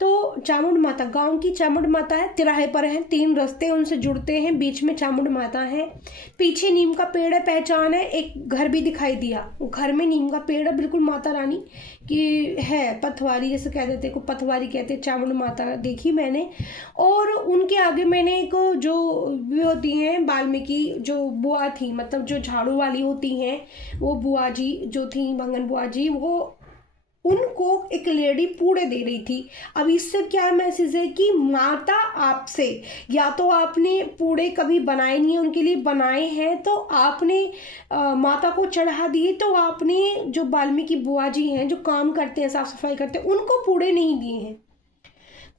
तो चामुंड माता गांव की चामुंड माता है, तिराहे पर है, 3 रास्ते उनसे जुड़ते हैं, बीच में चामुंड माता है, पीछे नीम का पेड़ है, पहचान है। एक घर भी दिखाई दिया, घर में नीम का पेड़ है, बिल्कुल माता रानी की है, पथवारी जैसे कह देते को, पथवारी कहते, चामुंड माता देखी मैंने। और उनके आगे मैंने एक जो भी होती हैं वाल्मीकि जो बुआ थी, मतलब जो झाड़ू वाली होती हैं, वो बुआ जी जो थी, भंगन बुआ जी, वो उनको एक लेडी पूड़े दे रही थी। अब इससे क्या मैसेज है कि माता आपसे, या तो आपने पूड़े कभी बनाए नहीं है, उनके लिए बनाए हैं तो आपने माता को चढ़ा दिए, तो आपने जो वाल्मीकि बुआ जी हैं जो काम करते हैं, साफ सफाई करते हैं, उनको पूड़े नहीं दिए हैं।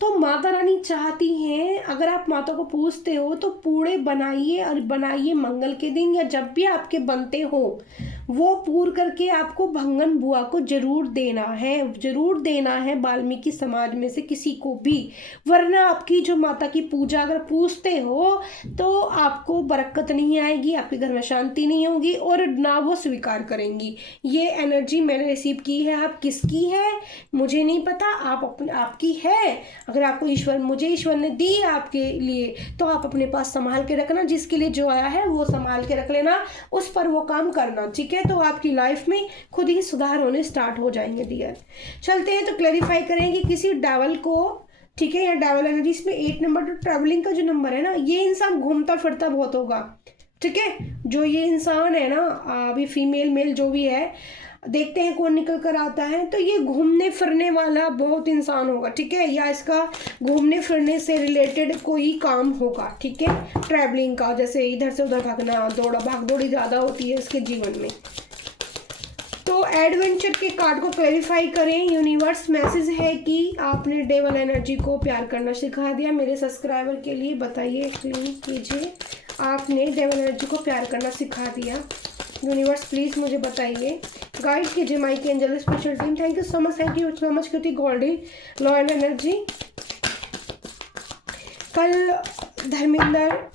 तो माता रानी चाहती हैं, अगर आप माता को पूछते हो तो पूड़े बनाइए, और बनाइए मंगल के दिन या जब भी आपके बनते हो, वो पूर करके आपको भंगन बुआ को जरूर देना है, जरूर देना है, वाल्मीकि समाज में से किसी को भी। वरना आपकी जो माता की पूजा अगर पूछते हो तो आपको बरकत नहीं आएगी, आपके घर में शांति नहीं होगी और ना वो स्वीकार करेंगी। ये एनर्जी मैंने रिसीव की है। आप किसकी है मुझे नहीं पता, आप अपने आपकी है। अगर आपको ईश्वर, मुझे ईश्वर ने दी आपके लिए, तो आप अपने पास संभाल के रखना, जिसके लिए जो आया है वो संभाल के रख लेना, उस पर वो काम करना, ठीक है। तो आपकी लाइफ में खुद ही सुधार होने स्टार्ट हो जाएंगे डियर। चलते हैं तो क्लैरिफाई करेंगे किसी डेविल को, ठीक है। यहाँ डेविल एनर्जी इसमें 8 नंबर, तो ट्रैवलिंग का जो नंबर है ना, ये इंसान घूमता फिरता बहुत होगा, ठीक है। जो ये इंसान है ना, अभी फीमेल मेल जो भी है, देखते हैं कौन निकल कर आता है, तो ये घूमने फिरने वाला बहुत इंसान होगा, ठीक है, या इसका घूमने फिरने से रिलेटेड कोई काम होगा, ठीक है। ट्रैवलिंग का, जैसे इधर से उधर भागना, भाग दौड़ी ज़्यादा होती है इसके जीवन में। तो एडवेंचर के कार्ड को क्लैरिफाई करें। यूनिवर्स मैसेज है कि आपने डेविल एनर्जी को प्यार करना सिखा दिया। मेरे सब्सक्राइबर के लिए बताइए, क्लीन कीजिए, आपने डेविल एनर्जी को प्यार करना सिखा दिया। यूनिवर्स प्लीज़ मुझे बताइए, गाइड कीजिए माई की angel special team. Thank you so much क्योंकि गोल्डी लॉ एंड एनर्जी। कल धर्मेंद्र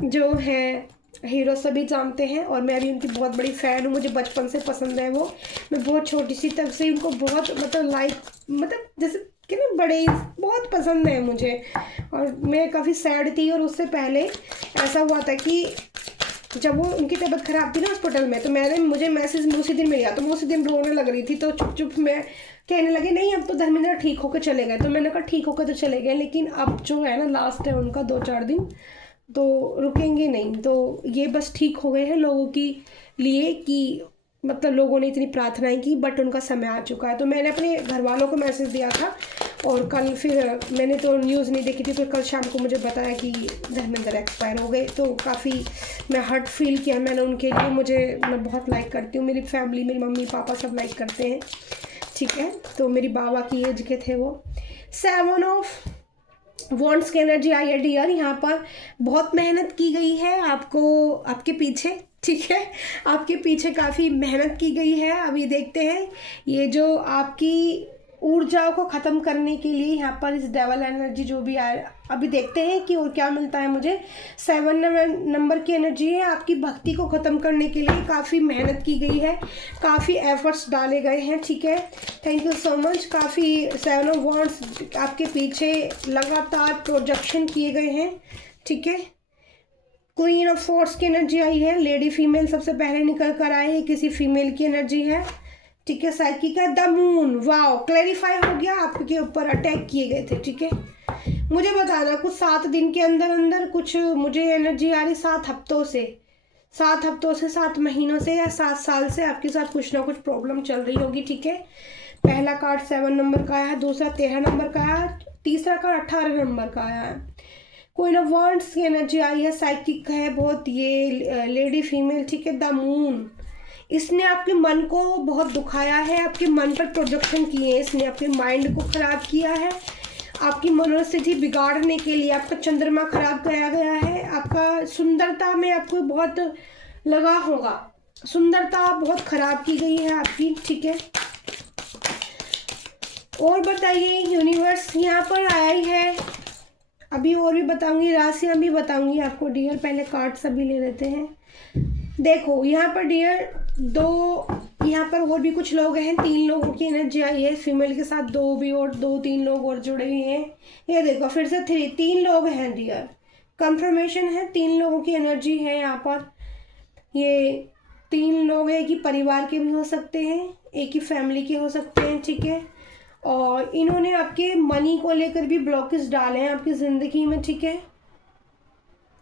जो है हीरो सभी जानते हैं, और मैं भी उनकी बहुत बड़ी फ़ैन हूँ, मुझे बचपन से पसंद है वो। मैं बहुत छोटी सी तब से उनको बहुत मतलब जैसे कि ना बड़े बहुत पसंद है मुझे। और मैं काफ़ी सैड थी, और उससे पहले ऐसा हुआ था कि जब वो उनकी तबीयत ख़राब थी ना हॉस्पिटल में, तो मुझे मैसेज उसी दिन मिल गया, तो मैं उसी दिन रोने लग रही थी। तो चुप चुप मैं कहने लगे नहीं अब तो धर्मेंद्र ठीक होकर चले गए, तो मैंने कहा ठीक होकर तो चले गए, लेकिन अब जो है ना लास्ट है उनका 2-4 दिन, तो रुकेंगे नहीं। तो ये बस ठीक हो गए हैं लोगों की लिए, कि मतलब लोगों ने इतनी प्रार्थनाएं की, बट उनका समय आ चुका है। तो मैंने अपने घर वालों को मैसेज दिया था, और कल फिर मैंने तो न्यूज़ नहीं देखी थी, फिर कल शाम को मुझे बताया कि धर्मेंद्र एक्सपायर हो गए। तो काफ़ी मैं हर्ट फील किया मैंने उनके लिए। मैं बहुत लाइक करती हूँ, मेरी फैमिली, मेरी मम्मी पापा सब लाइक करते हैं, ठीक है। तो मेरी बाबा की एज के थे वो। 7 ऑफ वॉन्ड्स की एनर्जी आई है डियर। यहाँ पर बहुत मेहनत की गई है आपको, आपके पीछे, ठीक है, आपके पीछे काफ़ी मेहनत की गई है। अभी देखते हैं ये जो आपकी ऊर्जाओं को ख़त्म करने के लिए यहाँ पर इस डेविल एनर्जी जो भी आए, अभी देखते हैं कि और क्या मिलता है मुझे। 7 नंबर की एनर्जी है, आपकी भक्ति को ख़त्म करने के लिए काफ़ी मेहनत की गई है, काफ़ी एफर्ट्स डाले गए हैं, ठीक है। Thank you so much. काफ़ी 7 ऑफ वॉन्ड्स आपके पीछे लगातार प्रोजेक्शन किए गए हैं, ठीक है। क्वीन ऑफ फोर्स की एनर्जी आई है, लेडी फीमेल सबसे पहले निकल कर आए हैं, किसी फीमेल की एनर्जी है, ठीक है। साइकी का द मून, वाओ, क्लैरिफाई हो गया, आपके ऊपर अटैक किए गए थे, ठीक है। मुझे बताना कुछ 7 दिन के अंदर अंदर, कुछ मुझे एनर्जी आ रही 7 हफ्तों से, 7 हफ्तों से, 7 महीनों से या 7 साल से आपके साथ कुछ ना कुछ प्रॉब्लम चल रही होगी, ठीक है। पहला कार्ड 7 नंबर का आया है, दूसरा 13 नंबर का आया है, तीसरा कार्ड 18 नंबर का आया है। कोई ना वांड्स की एनर्जी आई है, साइकिक है बहुत, ये लेडी फीमेल, ठीक है। द मून, इसने आपके मन को बहुत दुखाया है, आपके मन पर प्रोजेक्शन किए हैं, इसने आपके माइंड को खराब किया है, आपकी मनोस्थिति बिगाड़ने के लिए आपका चंद्रमा खराब किया गया है। आपका सुंदरता में आपको बहुत लगा होगा, सुंदरता बहुत खराब की गई है आपकी, ठीक है। और बताइए, यूनिवर्स यहाँ पर आया ही है, अभी और भी बताऊंगी, राशियाँ भी बताऊंगी आपको डियर। पहले कार्ड सभी ले लेते हैं। देखो यहाँ पर डियर यहाँ पर और भी कुछ लोग हैं, 3 लोगों की एनर्जी आई है, फीमेल के साथ 2-3 लोग और जुड़े हुए हैं। ये देखो फिर से 3 लोग हैं डियर, कंफर्मेशन है, 3 लोगों की एनर्जी है यहाँ पर। ये 3 लोग एक ही परिवार के भी हो सकते हैं, एक ही फैमिली के हो सकते हैं, ठीक है। और इन्होंने आपके मनी को लेकर भी ब्लॉकेज डाले हैं आपकी ज़िंदगी में, ठीक है।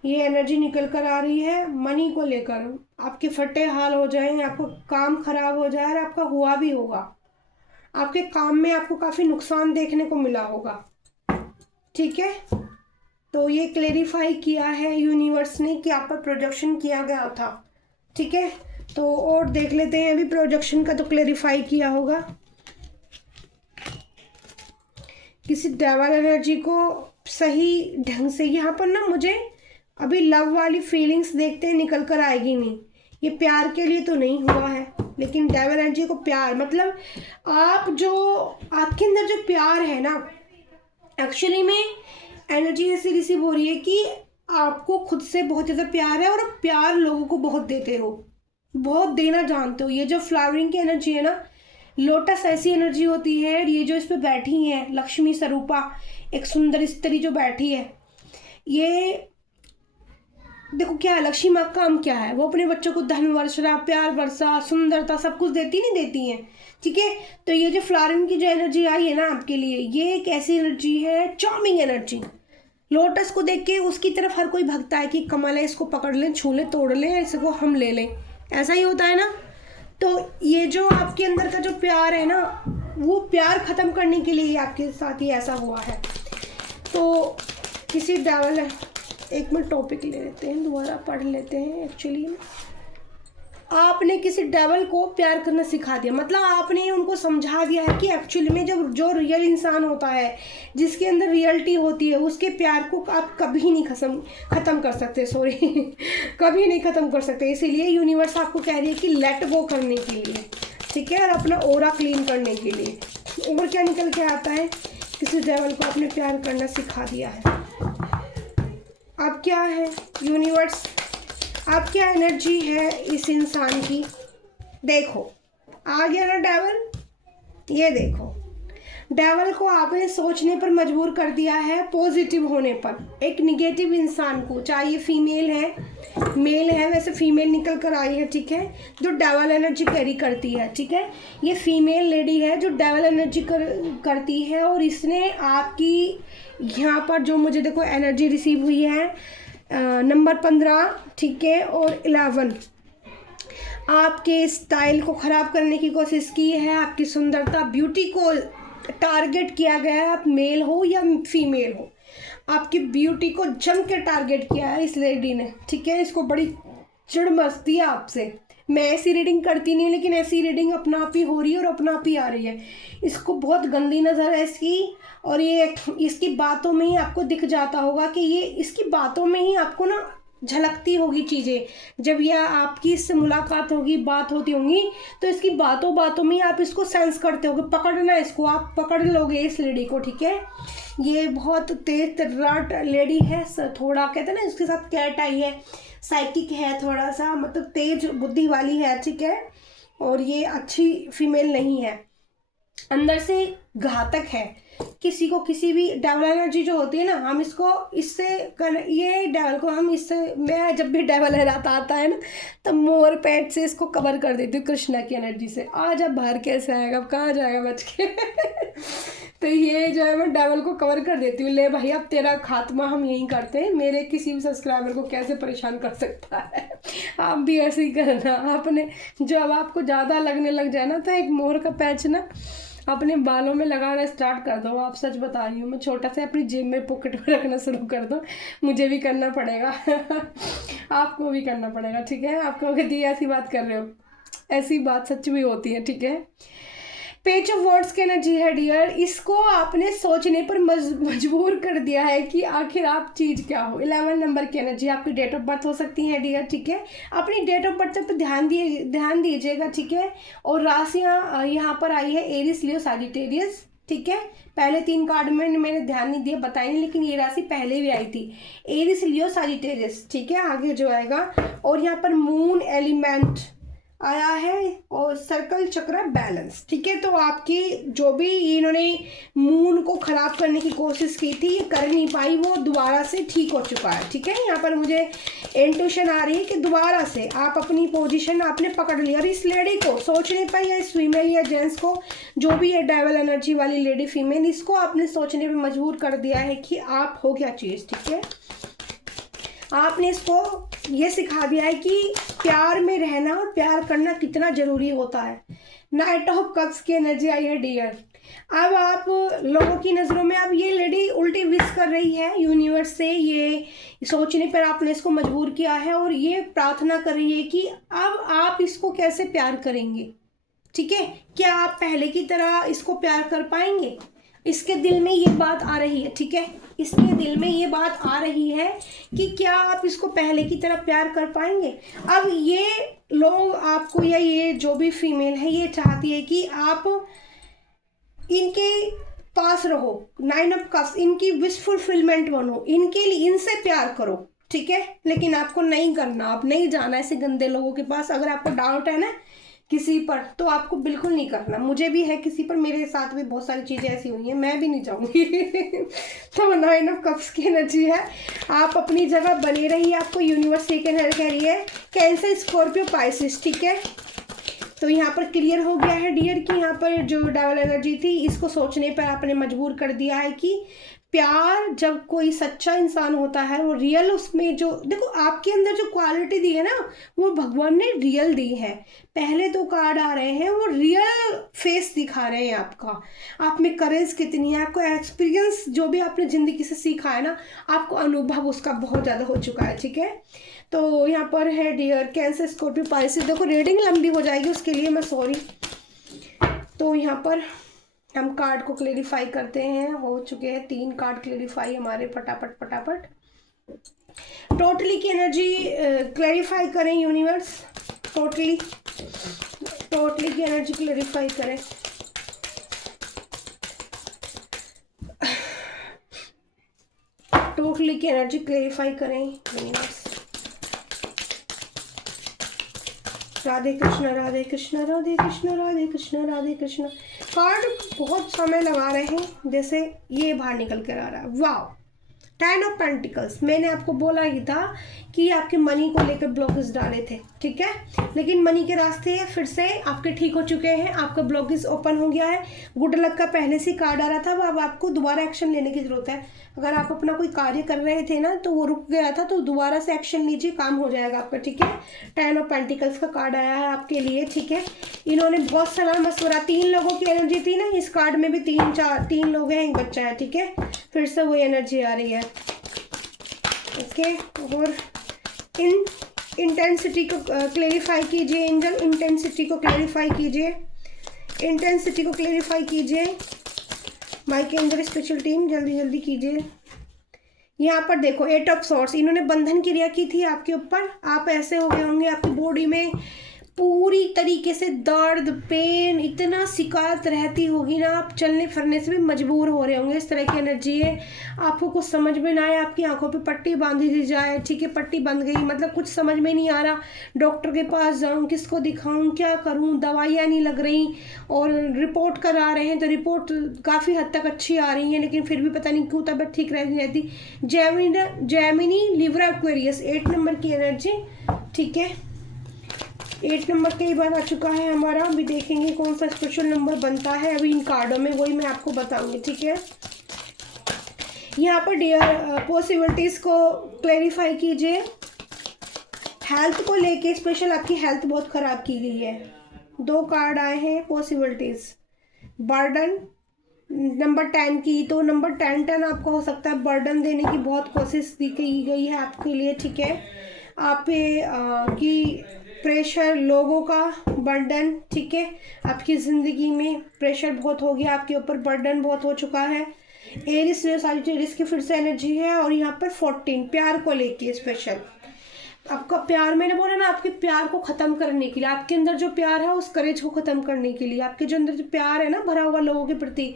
ये एनर्जी निकल कर आ रही है, मनी को लेकर आपके फटे हाल हो जाएं, आपको काम खराब हो जाए, और आपका हुआ भी होगा, आपके काम में आपको काफ़ी नुकसान देखने को मिला होगा, ठीक है। तो ये क्लेरिफाई किया है यूनिवर्स ने कि आप पर प्रोजेक्शन किया गया था, ठीक है। तो और देख लेते हैं, अभी प्रोजेक्शन का तो क्लेरिफाई किया होगा। किसी डेवल एनर्जी को सही ढंग से यहाँ पर ना मुझे अभी लव वाली फीलिंग्स देखते हैं निकल कर आएगी नहीं, ये प्यार के लिए तो नहीं हुआ है, लेकिन डेवल एनर्जी को प्यार मतलब आप जो आपके अंदर जो प्यार है ना, एक्चुअली में एनर्जी ऐसी रिसीव हो रही है कि आपको खुद से बहुत ज़्यादा प्यार है और आप प्यार लोगों को बहुत देते हो, बहुत देना जानते हो। ये जो फ्लावरिंग की एनर्जी है ना, लोटस ऐसी एनर्जी होती है, और ये जो इस पे बैठी है लक्ष्मी स्वरूपा, एक सुंदर स्त्री जो बैठी है, ये देखो क्या है, लक्ष्मी माँ का काम क्या है, वो अपने बच्चों को धन वर्षा, प्यार वर्षा, सुंदरता सब कुछ देती नहीं देती हैं, ठीक है। तो ये जो फ्लावरिंग की जो एनर्जी आई है ना आपके लिए, ये एक ऐसी एनर्जी है, चार्मिंग एनर्जी। लोटस को देख के उसकी तरफ हर कोई भगता है कि कमल है, इसको पकड़ लें, छू लें, तोड़ लें, इसको हम ले लें, ऐसा ही होता है ना। तो ये जो आपके अंदर का जो प्यार है ना, वो प्यार ख़त्म करने के लिए आपके साथ ही ऐसा हुआ है। तो किसी डेवल है, एक मिनट टॉपिक ले लेते हैं, दोबारा पढ़ लेते हैं। एक्चुअली आपने किसी डेवल को प्यार करना सिखा दिया, मतलब आपने उनको समझा दिया है कि एक्चुअली में जब जो रियल इंसान होता है, जिसके अंदर रियलिटी होती है, उसके प्यार को आप कभी नहीं ख़त्म कर सकते, सॉरी कभी नहीं ख़त्म कर सकते। इसीलिए यूनिवर्स आपको कह रही है कि लेट गो करने के लिए, ठीक है, और अपना ओरा क्लीन करने के लिए। और क्या निकल के आता है, किसी डेवल को आपने प्यार करना सिखा दिया है। अब क्या है यूनिवर्स, अब क्या एनर्जी है इस इंसान की, देखो आ गया ना डेवल। ये देखो डेवल को आपने सोचने पर मजबूर कर दिया है, पॉजिटिव होने पर। एक निगेटिव इंसान को, चाहे ये फीमेल है मेल है, वैसे फीमेल निकल कर आई है, ठीक है, जो डेवल एनर्जी कैरी करती है, ठीक है। ये फीमेल लेडी है जो डेवल एनर्जी करती है, और इसने आपकी यहाँ पर जो मुझे देखो एनर्जी रिसीव हुई है, नंबर 15, ठीक है, और 11, आपके स्टाइल को ख़राब करने की कोशिश की है, आपकी सुंदरता ब्यूटी को टारगेट किया गया है, आप मेल हो या फीमेल हो, आपकी ब्यूटी को जम के टारगेट किया है इस लेडी ने, ठीक है। इसको बड़ी चिढ़ मचती है आपसे। मैं ऐसी रीडिंग करती नहीं, लेकिन ऐसी रीडिंग अपना आप ही हो रही है और अपना आप ही आ रही है। इसको बहुत गंदी नज़र है इसकी, और ये इसकी बातों में ही आपको दिख जाता होगा कि ये इसकी बातों में ही आपको ना झलकती होगी चीज़ें। जब यह आपकी इससे मुलाकात होगी, बात होती होंगी, तो इसकी बातों बातों में आप इसको सेंस करते होगे। पकड़ना इसको, आप पकड़ लोगे इस लेडी को, ठीक है। ये बहुत तेज तर्राट लेडी है, थोड़ा कहते हैं ना इसके साथ कैट आई है, साइकिक है, थोड़ा सा मतलब तेज बुद्धि वाली है, ठीक है। और ये अच्छी फीमेल नहीं है, अंदर से घातक है। किसी को किसी भी डेवल एनर्जी जो होती है ना, हम इसको इससे ये डेवल को हम इससे, मैं जब भी डेवल एनर्जी आता है ना तो मोर पैट से इसको कवर कर देती हूँ कृष्णा की एनर्जी से। आज अब बाहर कैसे आएगा, अब कहाँ जाएगा बच के तो ये जो है मैं डेवल को कवर कर देती हूँ, ले भाई अब तेरा खात्मा हम यहीं करते हैं, मेरे किसी भी सब्सक्राइबर को कैसे परेशान कर सकता है। आप भी ऐसे ही करना। आपने जब आपको ज़्यादा लगने लग जाए ना तो एक मोर का पैच ना अपने बालों में लगाना स्टार्ट कर दो। आप सच बता रही हूँ, मैं छोटा सा अपनी जेब में पॉकेट में रखना शुरू कर दो। मुझे भी करना पड़ेगा आपको भी करना पड़ेगा, ठीक है। आप कहोगे दी ऐसी बात कर रहे हो, ऐसी बात सच भी होती है, ठीक है। पेज ऑफ वर्ड्स की एनर्जी है डियर, इसको आपने सोचने पर मजबूर कर दिया है कि आखिर आप चीज़ क्या हो। 11 नंबर की एनर्जी आपकी डेट ऑफ बर्थ हो सकती है डियर, ठीक है। अपनी डेट ऑफ बर्थ पर ध्यान दीजिएगा, ठीक है। और राशियाँ यहाँ पर आई है एरिस, लियो, सैजिटेरियस, ठीक है। पहले 3 कार्ड में मैंने ध्यान नहीं दिया, बताई नहीं, लेकिन ये राशि पहले भी आई थी, एरिस, लियो, सैजिटेरियस, ठीक है। आगे जो आएगा, और यहाँ पर मून एलिमेंट आया है और सर्कल चक्र बैलेंस, ठीक है। तो आपकी जो भी इन्होंने मून को खराब करने की कोशिश की थी, कर नहीं पाई, वो दोबारा से ठीक हो चुका है, ठीक है। यहाँ पर मुझे इंट्यूशन आ रही है कि दोबारा से आप अपनी पोजीशन आपने पकड़ लिया। और इस लेडी को सोचने पर, या इस फीमेल या जेंट्स को, जो भी है डेवल एनर्जी वाली लेडी फीमेल, इसको आपने सोचने पर मजबूर कर दिया है कि आप हो क्या चीज़, ठीक है। आपने इसको ये सिखा दिया है कि प्यार में रहना और प्यार करना कितना ज़रूरी होता है। नाइट ऑफ कप्स की एनर्जी आई है डियर। अब आप लोगों की नज़रों में अब ये लेडी उल्टी विश कर रही है यूनिवर्स से, ये सोचने पर आपने इसको मजबूर किया है और ये प्रार्थना कर रही है कि अब आप इसको कैसे प्यार करेंगे, ठीक है। क्या आप पहले की तरह इसको प्यार कर पाएंगे? इसके दिल में ये बात आ रही है, ठीक है। इसके दिल में ये बात आ रही है कि क्या आप इसको पहले की तरह प्यार कर पाएंगे। अब ये लोग आपको, या ये जो भी फीमेल है, ये चाहती है कि आप इनके पास रहो, 9 ऑफ कप्स, इनकी विश फुलफिलमेंट बनो, इनके लिए इनसे प्यार करो, ठीक है। लेकिन आपको नहीं करना, आप नहीं जाना ऐसे गंदे लोगों के पास। अगर आपको डाउट है ना किसी पर, तो आपको बिल्कुल नहीं करना। मुझे भी है किसी पर, मेरे साथ भी बहुत सारी चीज़ें ऐसी हुई हैं, मैं भी नहीं जाऊंगी तो 9 ऑफ कप्स की एनर्जी है, आप अपनी जगह बने रहिए। आपको यूनिवर्स ये कह रही है, कैंसर, स्कॉर्पियो, पाइसिस, ठीक है। तो यहाँ पर क्लियर हो गया है डियर कि यहाँ पर जो डेवल एनर्जी थी, इसको सोचने पर आपने मजबूर कर दिया है कि प्यार, जब कोई सच्चा इंसान होता है वो रियल, उसमें जो देखो आपके अंदर जो क्वालिटी दी है ना, वो भगवान ने रियल दी है। पहले 2 कार्ड आ रहे हैं, वो रियल फेस दिखा रहे हैं आपका, आप में करेज कितनी है, आपको एक्सपीरियंस जो भी आपने ज़िंदगी से सीखा है ना, आपको अनुभव उसका बहुत ज़्यादा हो चुका है, ठीक है। तो यहाँ पर है डियर कैंसर, स्कॉर्पियो, पाइसेस। देखो रीडिंग लंबी हो जाएगी, उसके लिए मैं सॉरी। तो यहाँ पर हम कार्ड को क्लेरिफाई करते हैं, हो चुके हैं 3 कार्ड क्लेरिफाई हमारे, फटाफट फटाफट टोटली की एनर्जी क्लेरिफाई करें यूनिवर्स, टोटली की एनर्जी क्लेरिफाई करें। टोटली की एनर्जी क्लेरिफाई करें यूनिवर्स। राधे कृष्ण, राधे कृष्ण, राधे कृष्ण, राधे कृष्ण, राधे कृष्ण। कार्ड बहुत समय लगा रहे हैं, जैसे ये बाहर निकल कर आ रहा है, वाह। 10 ऑफ पेंटिकल्स, मैंने आपको बोला ही था कि आपके मनी को लेकर ब्लॉकेज डाले थे, ठीक है। लेकिन मनी के रास्ते फिर से आपके ठीक हो चुके हैं, आपका ब्लॉकेज ओपन हो गया है। गुड लक का पहले से कार्ड आ रहा था, अब आपको दोबारा एक्शन लेने की जरूरत है। अगर आप अपना कोई कार्य कर रहे थे ना तो वो रुक गया था, तो दोबारा से एक्शन लीजिए, काम हो जाएगा आपका, ठीक है। 10 ऑफ पेंटिकल्स का कार्ड आया है आपके लिए, ठीक है। इन्होंने बहुत सलाह मशवरा, 3 लोगों की एनर्जी थी ना, इस कार्ड में भी 3 लोग हैं, एक बच्चा है, ठीक है। फिर से वही एनर्जी आ रही है, ओके। और इंटेंसिटी को क्लेरिफाई कीजिए एंजल, इंटेंसिटी को क्लेरिफाई कीजिए, इंटेंसिटी को क्लेरिफाई कीजिए माइक एंजल स्पेशल टीम, जल्दी जल्दी कीजिए। यहाँ पर देखो 8 ऑफ सॉर्ड्स, इन्होंने बंधन क्रिया की थी आपके ऊपर, आप ऐसे हो गए होंगे, आपकी बॉडी में पूरी तरीके से दर्द, पेन, इतना शिकायत रहती होगी ना, आप चलने फिरने से भी मजबूर हो रहे होंगे। इस तरह की एनर्जी है। आपको कुछ समझ में ना आए, आपकी आंखों पे पट्टी बांधी दी जाए, ठीक है, पट्टी बंध गई, मतलब कुछ समझ में नहीं आ रहा, डॉक्टर के पास जाऊं, किसको दिखाऊं, क्या करूं, दवाइयाँ नहीं लग रही, और रिपोर्ट करा रहे हैं तो रिपोर्ट काफ़ी हद तक अच्छी आ रही है, लेकिन फिर भी पता नहीं क्यों तबीयत ठीक रहती। जेमिनी लिब्रा एक्वेरियस 8 नंबर की एनर्जी, ठीक है। 8 नंबर कई बार आ चुका है हमारा। अभी देखेंगे कौन सा स्पेशल नंबर बनता है अभी इन कार्डों में, वही मैं आपको बताऊंगी, ठीक है। यहाँ पर डियर पॉसिबिलिटीज को क्लेरिफाई कीजिए। हेल्थ को लेके स्पेशल आपकी हेल्थ बहुत खराब की गई है। 2 कार्ड आए हैं पॉसिबिलिटीज। बर्डन नंबर 10 की, तो नंबर 10 आपको हो सकता है बर्डन देने की बहुत कोशिश की गई है आपके लिए, ठीक है। आप पे की प्रेशर, लोगों का बर्डन, ठीक है। आपकी ज़िंदगी में प्रेशर बहुत हो गया, आपके ऊपर बर्डन बहुत हो चुका है। एरिस सजिटेरियस की फिर से एनर्जी है। और यहाँ पर 14 प्यार को लेके स्पेशल आपका प्यार, मैंने बोला ना, आपके प्यार को ख़त्म करने के लिए, आपके अंदर जो प्यार है उस करेज को ख़त्म करने के लिए, आपके जो अंदर जो प्यार है ना भरा हुआ लोगों के प्रति,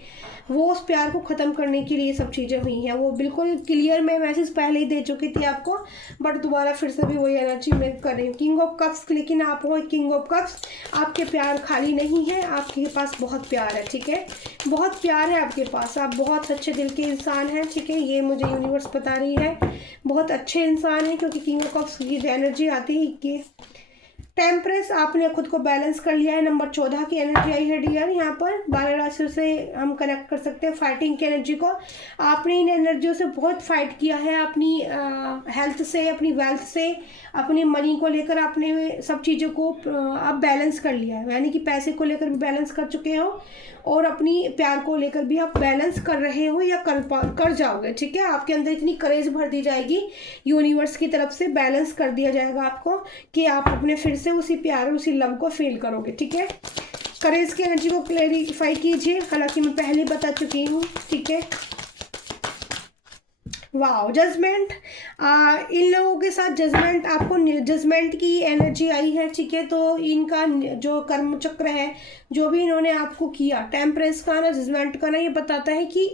वो उस प्यार को ख़त्म करने के लिए सब चीज़ें हुई हैं। वो बिल्कुल क्लियर मैं मैसेज पहले ही दे चुकी थी आपको, बट दोबारा फिर से भी वही एनर्जी मैं कर रही हूँ। किंग ऑफ कप्स, लेकिन आप हो किंग ऑफ कप्स, आपके प्यार खाली नहीं है, आपके पास बहुत प्यार है, ठीक है। बहुत प्यार है आपके पास, आप बहुत अच्छे दिल के इंसान हैं, ठीक है। ये मुझे यूनिवर्स बता रही है, बहुत अच्छे इंसान हैं, क्योंकि किंग ऑफ कप्स की एनर्जी आती है कि टेम्परेंस, आपने खुद को बैलेंस कर लिया है। नंबर 14 की एनर्जी आई है डियर। यहाँ पर 12 राशियों से हम कनेक्ट कर सकते हैं फाइटिंग की एनर्जी को। आपने इन एनर्जियों से बहुत फाइट किया है, अपनी हेल्थ से, अपनी वेल्थ से, अपनी मनी को लेकर आपने सब चीज़ों को आप बैलेंस कर लिया है, यानी कि पैसे को लेकर भी बैलेंस कर चुके हो, और अपनी प्यार को लेकर भी आप बैलेंस कर रहे हो या कर जाओगे, ठीक है। आपके अंदर इतनी करेज भर दी जाएगी यूनिवर्स की तरफ से, बैलेंस कर दिया जाएगा आपको, कि आप अपने फिर से उसी प्यार, उसी लव को फील करोगे, ठीक है। करेज की एनर्जी को क्लेरिफाई कीजिए, हालांकि मैं पहले बता चुकी हूँ, ठीक है। वाह, जजमेंट, इन लोगों के साथ जजमेंट, आपको जजमेंट की एनर्जी आई है, ठीक है। तो इनका जो कर्म चक्र है, जो भी इन्होंने आपको किया, टेम्परेंस का ना, जजमेंट का ना, ये बताता है कि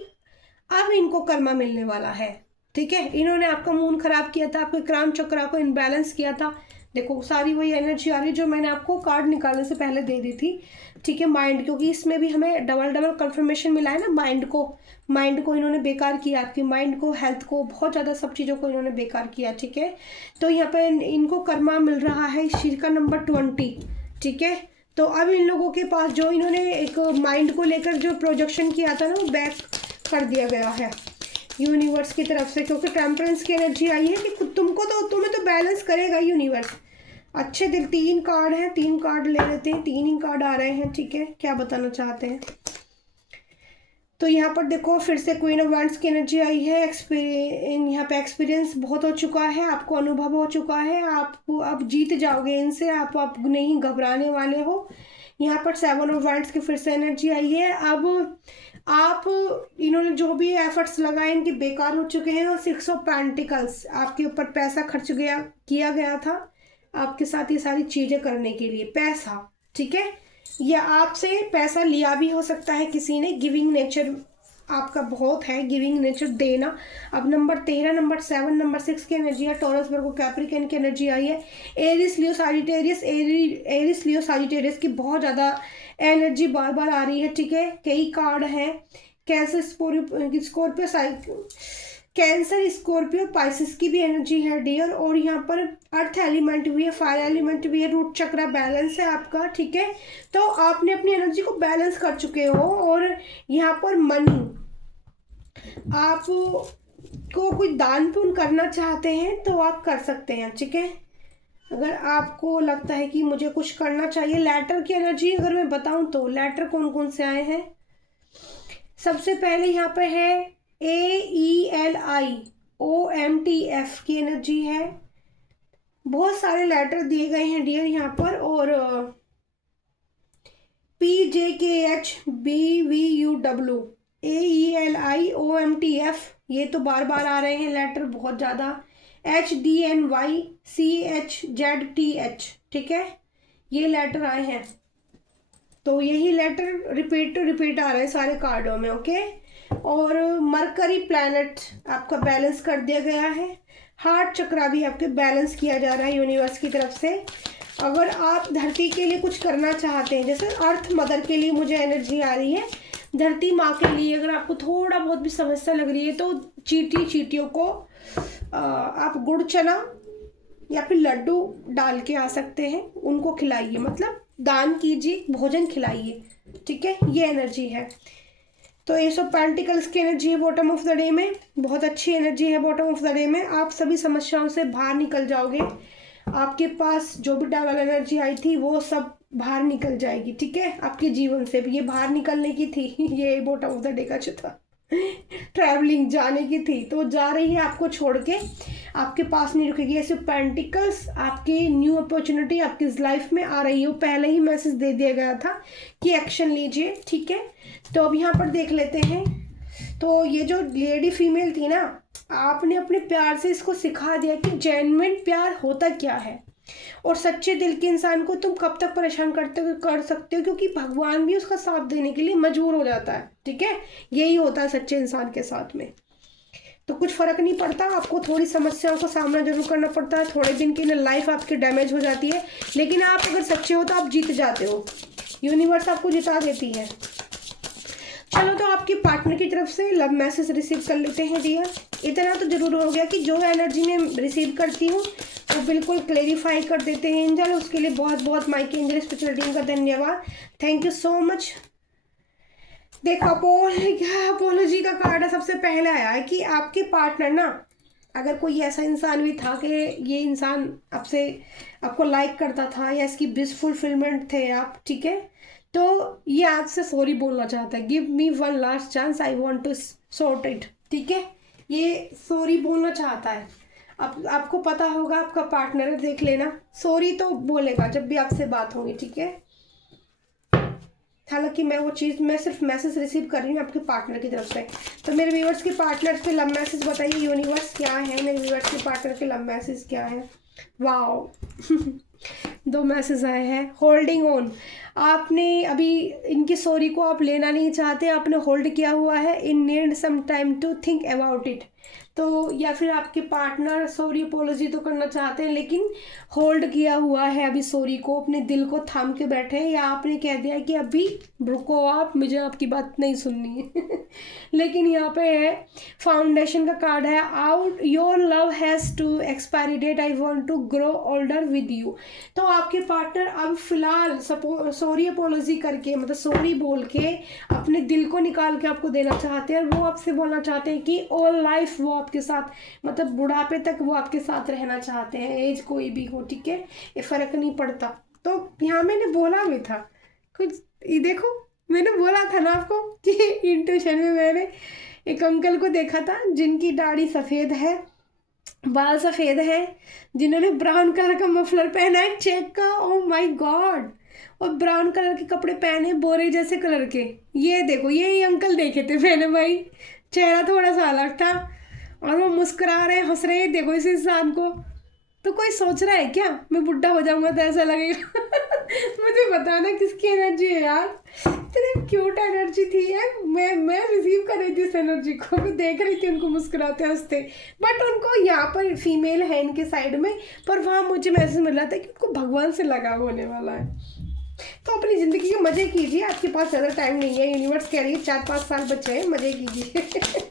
अब इनको कर्मा मिलने वाला है, ठीक है। इन्होंने आपका मूड खराब किया था, आपके क्राउन चक्र को इनबैलेंस किया था। देखो सारी वही एनर्जी आ रही जो मैंने आपको कार्ड निकालने से पहले दे दी थी, ठीक है। माइंड, क्योंकि इसमें भी हमें डबल डबल कंफर्मेशन मिला है ना, माइंड को इन्होंने बेकार किया, आपकी माइंड को, हेल्थ को, बहुत ज़्यादा सब चीज़ों को इन्होंने बेकार किया, ठीक है। तो यहाँ पे इनको कर्मा मिल रहा है इस चीज़ का, नंबर 20, ठीक है। तो अब इन लोगों के पास जो इन्होंने एक माइंड को लेकर जो प्रोजेक्शन किया था ना, वो बैक कर दिया गया है यूनिवर्स की तरफ से, क्योंकि टेम्परेंस की एनर्जी आई है कि तुम्हें तो बैलेंस करेगा यूनिवर्स। अच्छे दिल, 3 कार्ड हैं, 3 कार्ड ले लेते हैं, 3 ही कार्ड आ रहे हैं, ठीक है। क्या बताना चाहते हैं, तो यहाँ पर देखो फिर से क्वीन ऑफ वांड्स की एनर्जी आई है। यहाँ पे एक्सपीरियंस बहुत हो चुका है, आपको अनुभव हो चुका है, आप अब जीत जाओगे इनसे, आप नहीं घबराने वाले हो। यहाँ पर 7 ऑफ वांड्स की फिर से एनर्जी आई है। अब आप, इन्होंने जो भी एफर्ट्स लगाए इनके बेकार हो चुके हैं। और 6 ऑफ पेंटिकल्स, आपके ऊपर पैसा खर्च किया गया था आपके साथ ये सारी चीज़ें करने के लिए, पैसा, ठीक है। या आपसे पैसा लिया भी हो सकता है किसी ने। गिविंग नेचर आपका बहुत है, गिविंग नेचर, देना। अब नंबर 13, नंबर 7, नंबर 6 की एनर्जी है। टॉरस, वर्गो, कैप्रिकॉर्न की एनर्जी आई है। एरिस, लियो, साजिटेरियस, एरिस, लियो, साजिटेरियस की बहुत ज़्यादा एनर्जी बार बार आ रही है, ठीक है। कई कार्ड हैं, cancer, Scorpio, cancer, Scorpio, Pisces की भी एनर्जी है डियर। और यहाँ पर अर्थ एलिमेंट भी है, फायर एलिमेंट भी है, रूट चक्र बैलेंस है आपका, ठीक है। तो आपने अपनी एनर्जी को बैलेंस कर चुके हो। और यहाँ पर मनी, आप को कोई दान पुण्य करना चाहते हैं तो आप कर सकते हैं, ठीक है। अगर आपको लगता है कि मुझे कुछ करना चाहिए, लेटर की एनर्जी अगर मैं बताऊं तो लेटर कौन कौन से आए हैं, सबसे पहले यहाँ पे है AELIOMTF की एनर्जी है। बहुत सारे लेटर दिए गए हैं डियर यहाँ पर। और PJKHBVUW AELIOMTF, ये तो बार बार आ रहे हैं लेटर बहुत ज़्यादा। HDNYCHZTH, ठीक है। ये लेटर आए हैं, तो यही लेटर रिपीट आ रहे हैं सारे कार्डों में। ओके, और मरकरी प्लैनेट आपका बैलेंस कर दिया गया है। हार्ट चक्रा भी आपके बैलेंस किया जा रहा है यूनिवर्स की तरफ से। अगर आप धरती के लिए कुछ करना चाहते हैं, जैसे अर्थ मदर के लिए मुझे एनर्जी आ रही है, धरती माँ के लिए अगर आपको थोड़ा बहुत भी समस्या लग रही है तो चींटियों को आप गुड़ चना या फिर लड्डू डाल के आ सकते हैं, उनको खिलाइए, मतलब दान कीजिए, भोजन खिलाइए। ठीक है, ये एनर्जी है। तो एस ऑफ पेंटिकल्स की एनर्जी है बॉटम ऑफ द डे में, बहुत अच्छी एनर्जी है बॉटम ऑफ द डे में। आप सभी समस्याओं से बाहर निकल जाओगे, आपके पास जो भी डबल एनर्जी आई थी वो सब बाहर निकल जाएगी। ठीक है, आपके जीवन से भी ये बाहर निकलने की थी, ये बॉटम ऑफ द डे का जो था ट्रैवलिंग जाने की थी, तो जा रही है आपको छोड़ के, आपके पास नहीं रुकेगी। ऐसे पेंटिकल्स आपकी न्यू अपॉर्चुनिटी आपकी लाइफ में आ रही है, वो पहले ही मैसेज दे दिया गया था कि एक्शन लीजिए। ठीक है, तो अब यहाँ पर देख लेते हैं। तो ये जो लेडी फीमेल थी ना, आपने अपने प्यार से इसको सिखा दिया कि जेन्युइन प्यार होता क्या है, और सच्चे दिल के इंसान को तुम कब तक परेशान कर सकते हो, क्योंकि भगवान भी उसका साथ देने के लिए मजबूर हो जाता है। ठीक है, यही होता है सच्चे इंसान के साथ में। तो कुछ फर्क नहीं पड़ता, आपको थोड़ी समस्याओं का सामना जरूर करना पड़ता है, थोड़े दिन के लिए लाइफ आपकी डैमेज हो जाती है, लेकिन आप अगर सच्चे हो तो आप जीत जाते हो, यूनिवर्स आपको जिता देती है। चलो, तो आपके पार्टनर की तरफ से लव मैसेज रिसीव कर लेते हैं डियर। इतना तो जरूर हो गया कि जो एनर्जी मैं रिसीव करती हूँ वो बिल्कुल क्लेरिफाई कर देते हैं एंजल, उसके लिए बहुत बहुत माई के एंजल स्पिरिचुअल टीम का धन्यवाद, थैंक यू सो मच। देखो, अपोलॉजी का कार्ड सबसे पहले आया है कि आपके पार्टनर ना, अगर कोई ऐसा इंसान भी था कि ये इंसान आपको लाइक करता था या इसकी विश फुलफिलमेंट थे आप, ठीक है, तो ये आपसे सॉरी बोलना चाहता है। Give me one last chance, I want to sort it. ठीक है, ये सॉरी बोलना चाहता है। अब आपको पता होगा, आपका पार्टनर है, देख लेना, सॉरी तो बोलेगा जब भी आपसे बात होगी। ठीक है, हालांकि मैं सिर्फ मैसेज रिसीव कर रही हूँ आपके पार्टनर की तरफ से। तो मेरे व्यूअर्स के पार्टनर के लव मैसेज बताइए यूनिवर्स क्या है, मेरे व्यूअर्स के पार्टनर के लव मैसेज क्या है। वाओ दो मैसेज आए हैं। होल्डिंग ऑन, आपने अभी इनकी सॉरी को आप लेना नहीं चाहते, आपने होल्ड किया हुआ है। In need some time to think about it, तो या फिर आपके पार्टनर सॉरी अपोलॉजी तो करना चाहते हैं लेकिन होल्ड किया हुआ है अभी सॉरी को, अपने दिल को थाम के बैठे हैं, या आपने कह दिया कि अभी रुको आप, मुझे आपकी बात नहीं सुननी है लेकिन यहाँ पे है फाउंडेशन का कार्ड है, out your love has to expiry date, I want to grow older with you. तो आपके पार्टनर अब फिलहाल सॉरी अपोलॉजी करके, मतलब सॉरी बोल के अपने दिल को निकाल के आपको देना चाहते हैं, और वो आपसे बोलना चाहते हैं कि ऑल लाइफ वो आपके साथ, मतलब बुढ़ापे तक वो आपके साथ रहना चाहते हैं, एज कोई भी हो। ठीक है, ये फर्क नहीं पड़ता। तो यहाँ मैंने बोला भी था कुछ, ये देखो मैंने बोला था ना आपको कि इंट्यूशन में मैंने एक अंकल को देखा था जिनकी दाढ़ी सफ़ेद है, बाल सफ़ेद है, जिन्होंने ब्राउन कलर का मफलर पहना है चेक का, ओह माय गॉड, और ब्राउन कलर के कपड़े पहने बोरे जैसे कलर के। ये देखो, ये अंकल देखे थे मैंने भाई, चेहरा थोड़ा सा अलग था और वो मुस्कुरा रहे हंस रहे हैं, देखो इस इंसान को। तो कोई सोच रहा है क्या मैं बुढ़ा हो जाऊंगा तो ऐसा लगेगा मुझे बताना किसकी एनर्जी है यार, इतनी क्यूट एनर्जी थी यार। मैं रिसीव कर रही थी इस एनर्जी को, मैं देख रही थी उनको मुस्कुराते हंसते, बट उनको यहाँ पर फीमेल है इनके साइड में, पर वहाँ मुझे मैसेज मिल रहा था कि उनको भगवान से लगाव होने वाला है। तो अपनी ज़िंदगी के मज़े कीजिए, आपके पास ज़्यादा टाइम नहीं है, यूनिवर्स कह रही है 4-5 साल बचे हैं, मज़े कीजिए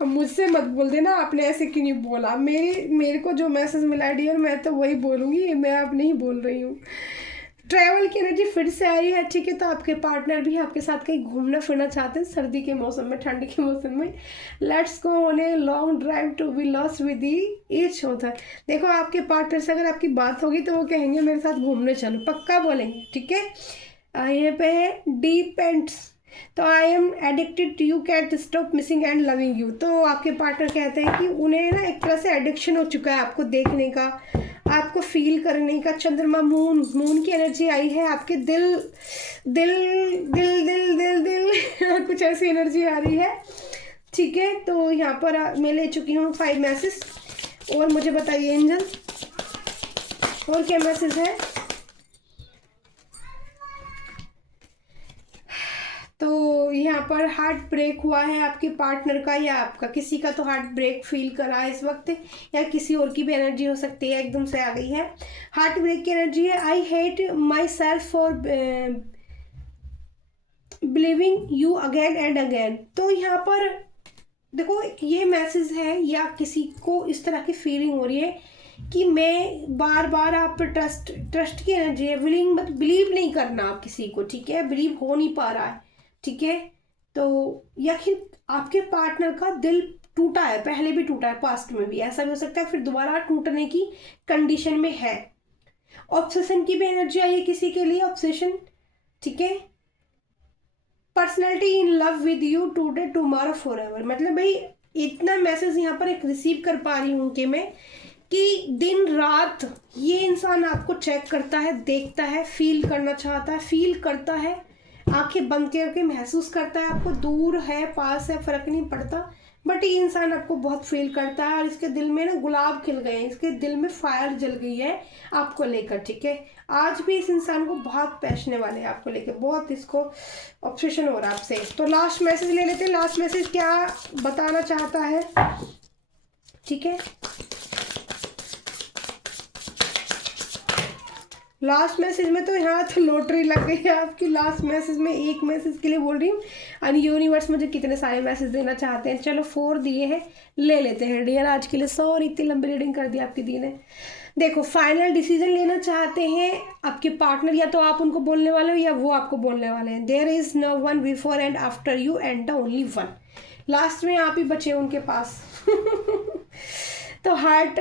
अब मुझसे मत बोल देना आपने ऐसे क्यों नहीं बोला, मेरे को जो मैसेज मिला डियर मैं तो वही बोलूँगी, मैं अब नहीं बोल रही हूँ। ट्रैवल की एनर्जी फिर से आई है। ठीक है, तो आपके पार्टनर भी आपके साथ कहीं घूमना फिरना चाहते हैं सर्दी के मौसम में, ठंड के मौसम में। Let's go on a long drive to be lost with each होता है। देखो, आपके पार्टनर से अगर आपकी बात होगी तो वो कहेंगे मेरे साथ घूमने चलो, पक्का बोलेंगे। ठीक है, यहाँ पे है डिपेंड्स, तो I am addicted to you, can't stop missing and loving you. तो आपके पार्टनर कहते हैं कि उन्हें ना एक तरह से एडिक्शन हो चुका है आपको देखने का, आपको फील करने का। चंद्रमा मून की एनर्जी आई है, आपके दिल दिल दिल दिल दिल दिल कुछ ऐसी एनर्जी आ रही है। ठीक है, तो यहाँ पर मैं ले चुकी हूँ 5 मैसेज, और मुझे बताइए एंजल और क्या मैसेज है? तो यहाँ पर हार्ट ब्रेक हुआ है आपके पार्टनर का या आपका, किसी का तो हार्ट ब्रेक फील करा है इस वक्त, या किसी और की भी एनर्जी हो सकती है, एकदम से आ गई है हार्ट ब्रेक की एनर्जी है। I hate my self for believing you again and again. तो यहाँ पर देखो ये मैसेज है, या किसी को इस तरह की फीलिंग हो रही है कि मैं बार बार आप पर ट्रस्ट की एनर्जी है, विलिंग मत बिलीव नहीं करना आप किसी को, ठीक है, बिलीव हो नहीं पा रहा है, ठीक है। तो या फिर आपके पार्टनर का दिल टूटा है, पहले भी टूटा है, पास्ट में भी, ऐसा भी हो सकता है, फिर दोबारा टूटने की कंडीशन में है। ऑब्सेशन की भी एनर्जी आई है किसी के लिए, ऑब्सेशन, ठीक है। Personality in love with you today tomorrow for ever, मतलब भाई इतना मैसेज यहाँ पर एक रिसीव कर पा रही हूँ कि मैं, कि दिन रात ये इंसान आपको चेक करता है, देखता है, फील करना चाहता है, फील करता है, आंखें बंद करके महसूस करता है आपको, दूर है पास है फर्क नहीं पड़ता, बट ये इंसान आपको बहुत फील करता है। और इसके दिल में ना गुलाब खिल गए हैं, इसके दिल में फायर जल गई है आपको लेकर, ठीक है। आज भी इस इंसान को बहुत पैशने वाले हैं आपको लेकर, बहुत इसको ऑब्सेशन हो रहा है आपसे। तो लास्ट मैसेज ले लेते हैं, लास्ट मैसेज क्या बताना चाहता है, ठीक है। लास्ट मैसेज में तो यहाँ तो लॉटरी लग गई है आपकी, लास्ट मैसेज में एक मैसेज के लिए बोल रही हूँ, और यूनिवर्स मुझे कितने सारे मैसेज देना चाहते हैं। चलो 4 दिए हैं, ले लेते हैं डियर आज के लिए। सॉरी इतनी लंबी रीडिंग कर दी आपकी दी ने। देखो फाइनल डिसीजन लेना चाहते हैं आपके पार्टनर, या तो आप उनको बोलने वाले हो या वो आपको बोलने वाले हैं। There is no one before and after you and the only one, लास्ट में आप ही बचे उनके पास। तो हार्ट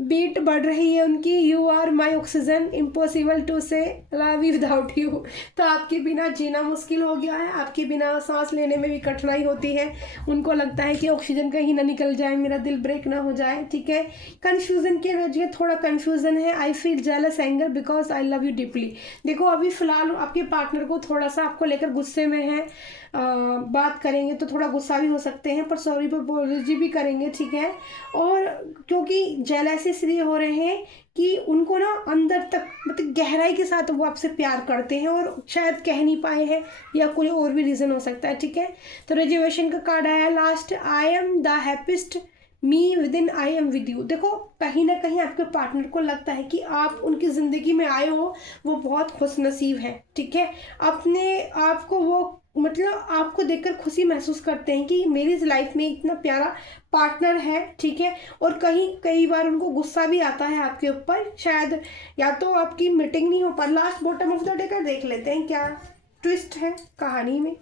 बीट बढ़ रही है उनकी, you are my oxygen, impossible to say love you without you. तो आपके बिना जीना मुश्किल हो गया है, आपके बिना सांस लेने में भी कठिनाई होती है, उनको लगता है कि ऑक्सीजन कहीं ना निकल जाए, मेरा दिल ब्रेक ना हो जाए, ठीक है। कन्फ्यूज़न की वजह, थोड़ा कन्फ्यूज़न है। I feel jealous anger because I love you deeply. देखो अभी फ़िलहाल आपके पार्टनर को थोड़ा सा आपको लेकर गुस्से में है, बात करेंगे तो थोड़ा गुस्सा भी हो सकते हैं, पर सॉरी पर apology भी करेंगे, ठीक है। और क्योंकि जेलस इसलिए हो रहे हैं कि उनको ना अंदर तक मतलब गहराई के साथ वो आपसे प्यार करते हैं और शायद कह नहीं पाए हैं, या कोई और भी रीज़न हो सकता है, ठीक है। तो रिजर्वेशन का कार्ड आया last, I am the happiest me with in I am with you. देखो कहीं ना कहीं आपके पार्टनर को लगता है कि आप उनकी ज़िंदगी में आए हो, वो बहुत खुशनसीब है, ठीक है। अपने आप को वो मतलब आपको देखकर खुशी महसूस करते हैं कि मेरी लाइफ में इतना प्यारा पार्टनर है, ठीक है। और कई बार उनको गुस्सा भी आता है आपके ऊपर, शायद या तो आपकी मीटिंग नहीं हो पर। Last bottom of the day का देख लेते हैं क्या ट्विस्ट है कहानी में।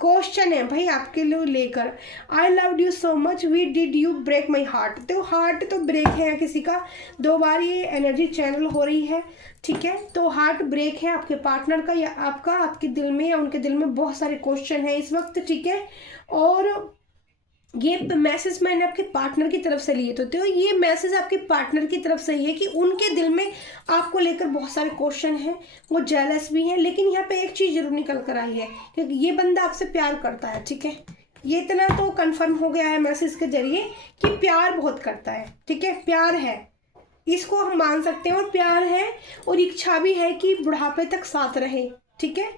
क्वेश्चन है भाई आपके लिए लेकर, I love you so much we did you break my heart. तो हार्ट तो ब्रेक है किसी का, 2 बार ये एनर्जी चैनल हो रही है, ठीक है। तो हार्ट ब्रेक है आपके पार्टनर का या आपका, आपके दिल में या उनके दिल में बहुत सारे क्वेश्चन हैं इस वक्त, ठीक है। और ये मैसेज मैंने आपके पार्टनर की तरफ से लिए तो ये मैसेज आपके पार्टनर की तरफ से ही है कि उनके दिल में आपको लेकर बहुत सारे क्वेश्चन हैं, वो जेलस भी हैं, लेकिन यहाँ पे एक चीज़ जरूर निकल कर आई है क्योंकि ये बंदा आपसे प्यार करता है, ठीक है। ये इतना तो कंफर्म हो गया है मैसेज के जरिए कि प्यार बहुत करता है, ठीक है, प्यार है, इसको हम मान सकते हैं। और प्यार है और इच्छा भी है कि बुढ़ापे तक साथ रहे, ठीक है।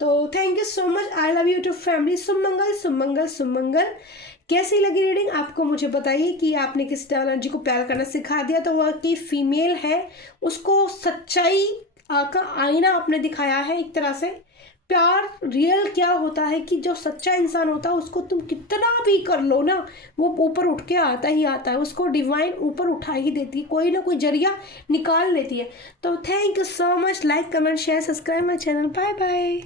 तो thank you so much, I love you too family. सुमंगल सुमंगल सुमंगल। कैसी लगी रीडिंग आपको मुझे बताइए कि आपने किस एनर्जी को प्यार करना सिखा दिया। तो वह की फीमेल है, उसको सच्चाई का आईना आपने दिखाया है एक तरह से। प्यार रियल क्या होता है कि जो सच्चा इंसान होता है उसको तुम कितना भी कर लो ना, वो ऊपर उठ के आता ही आता है, उसको डिवाइन ऊपर उठा ही देती है, कोई ना कोई जरिया निकाल लेती है। तो thank you so much, like comment share subscribe my channel, bye bye.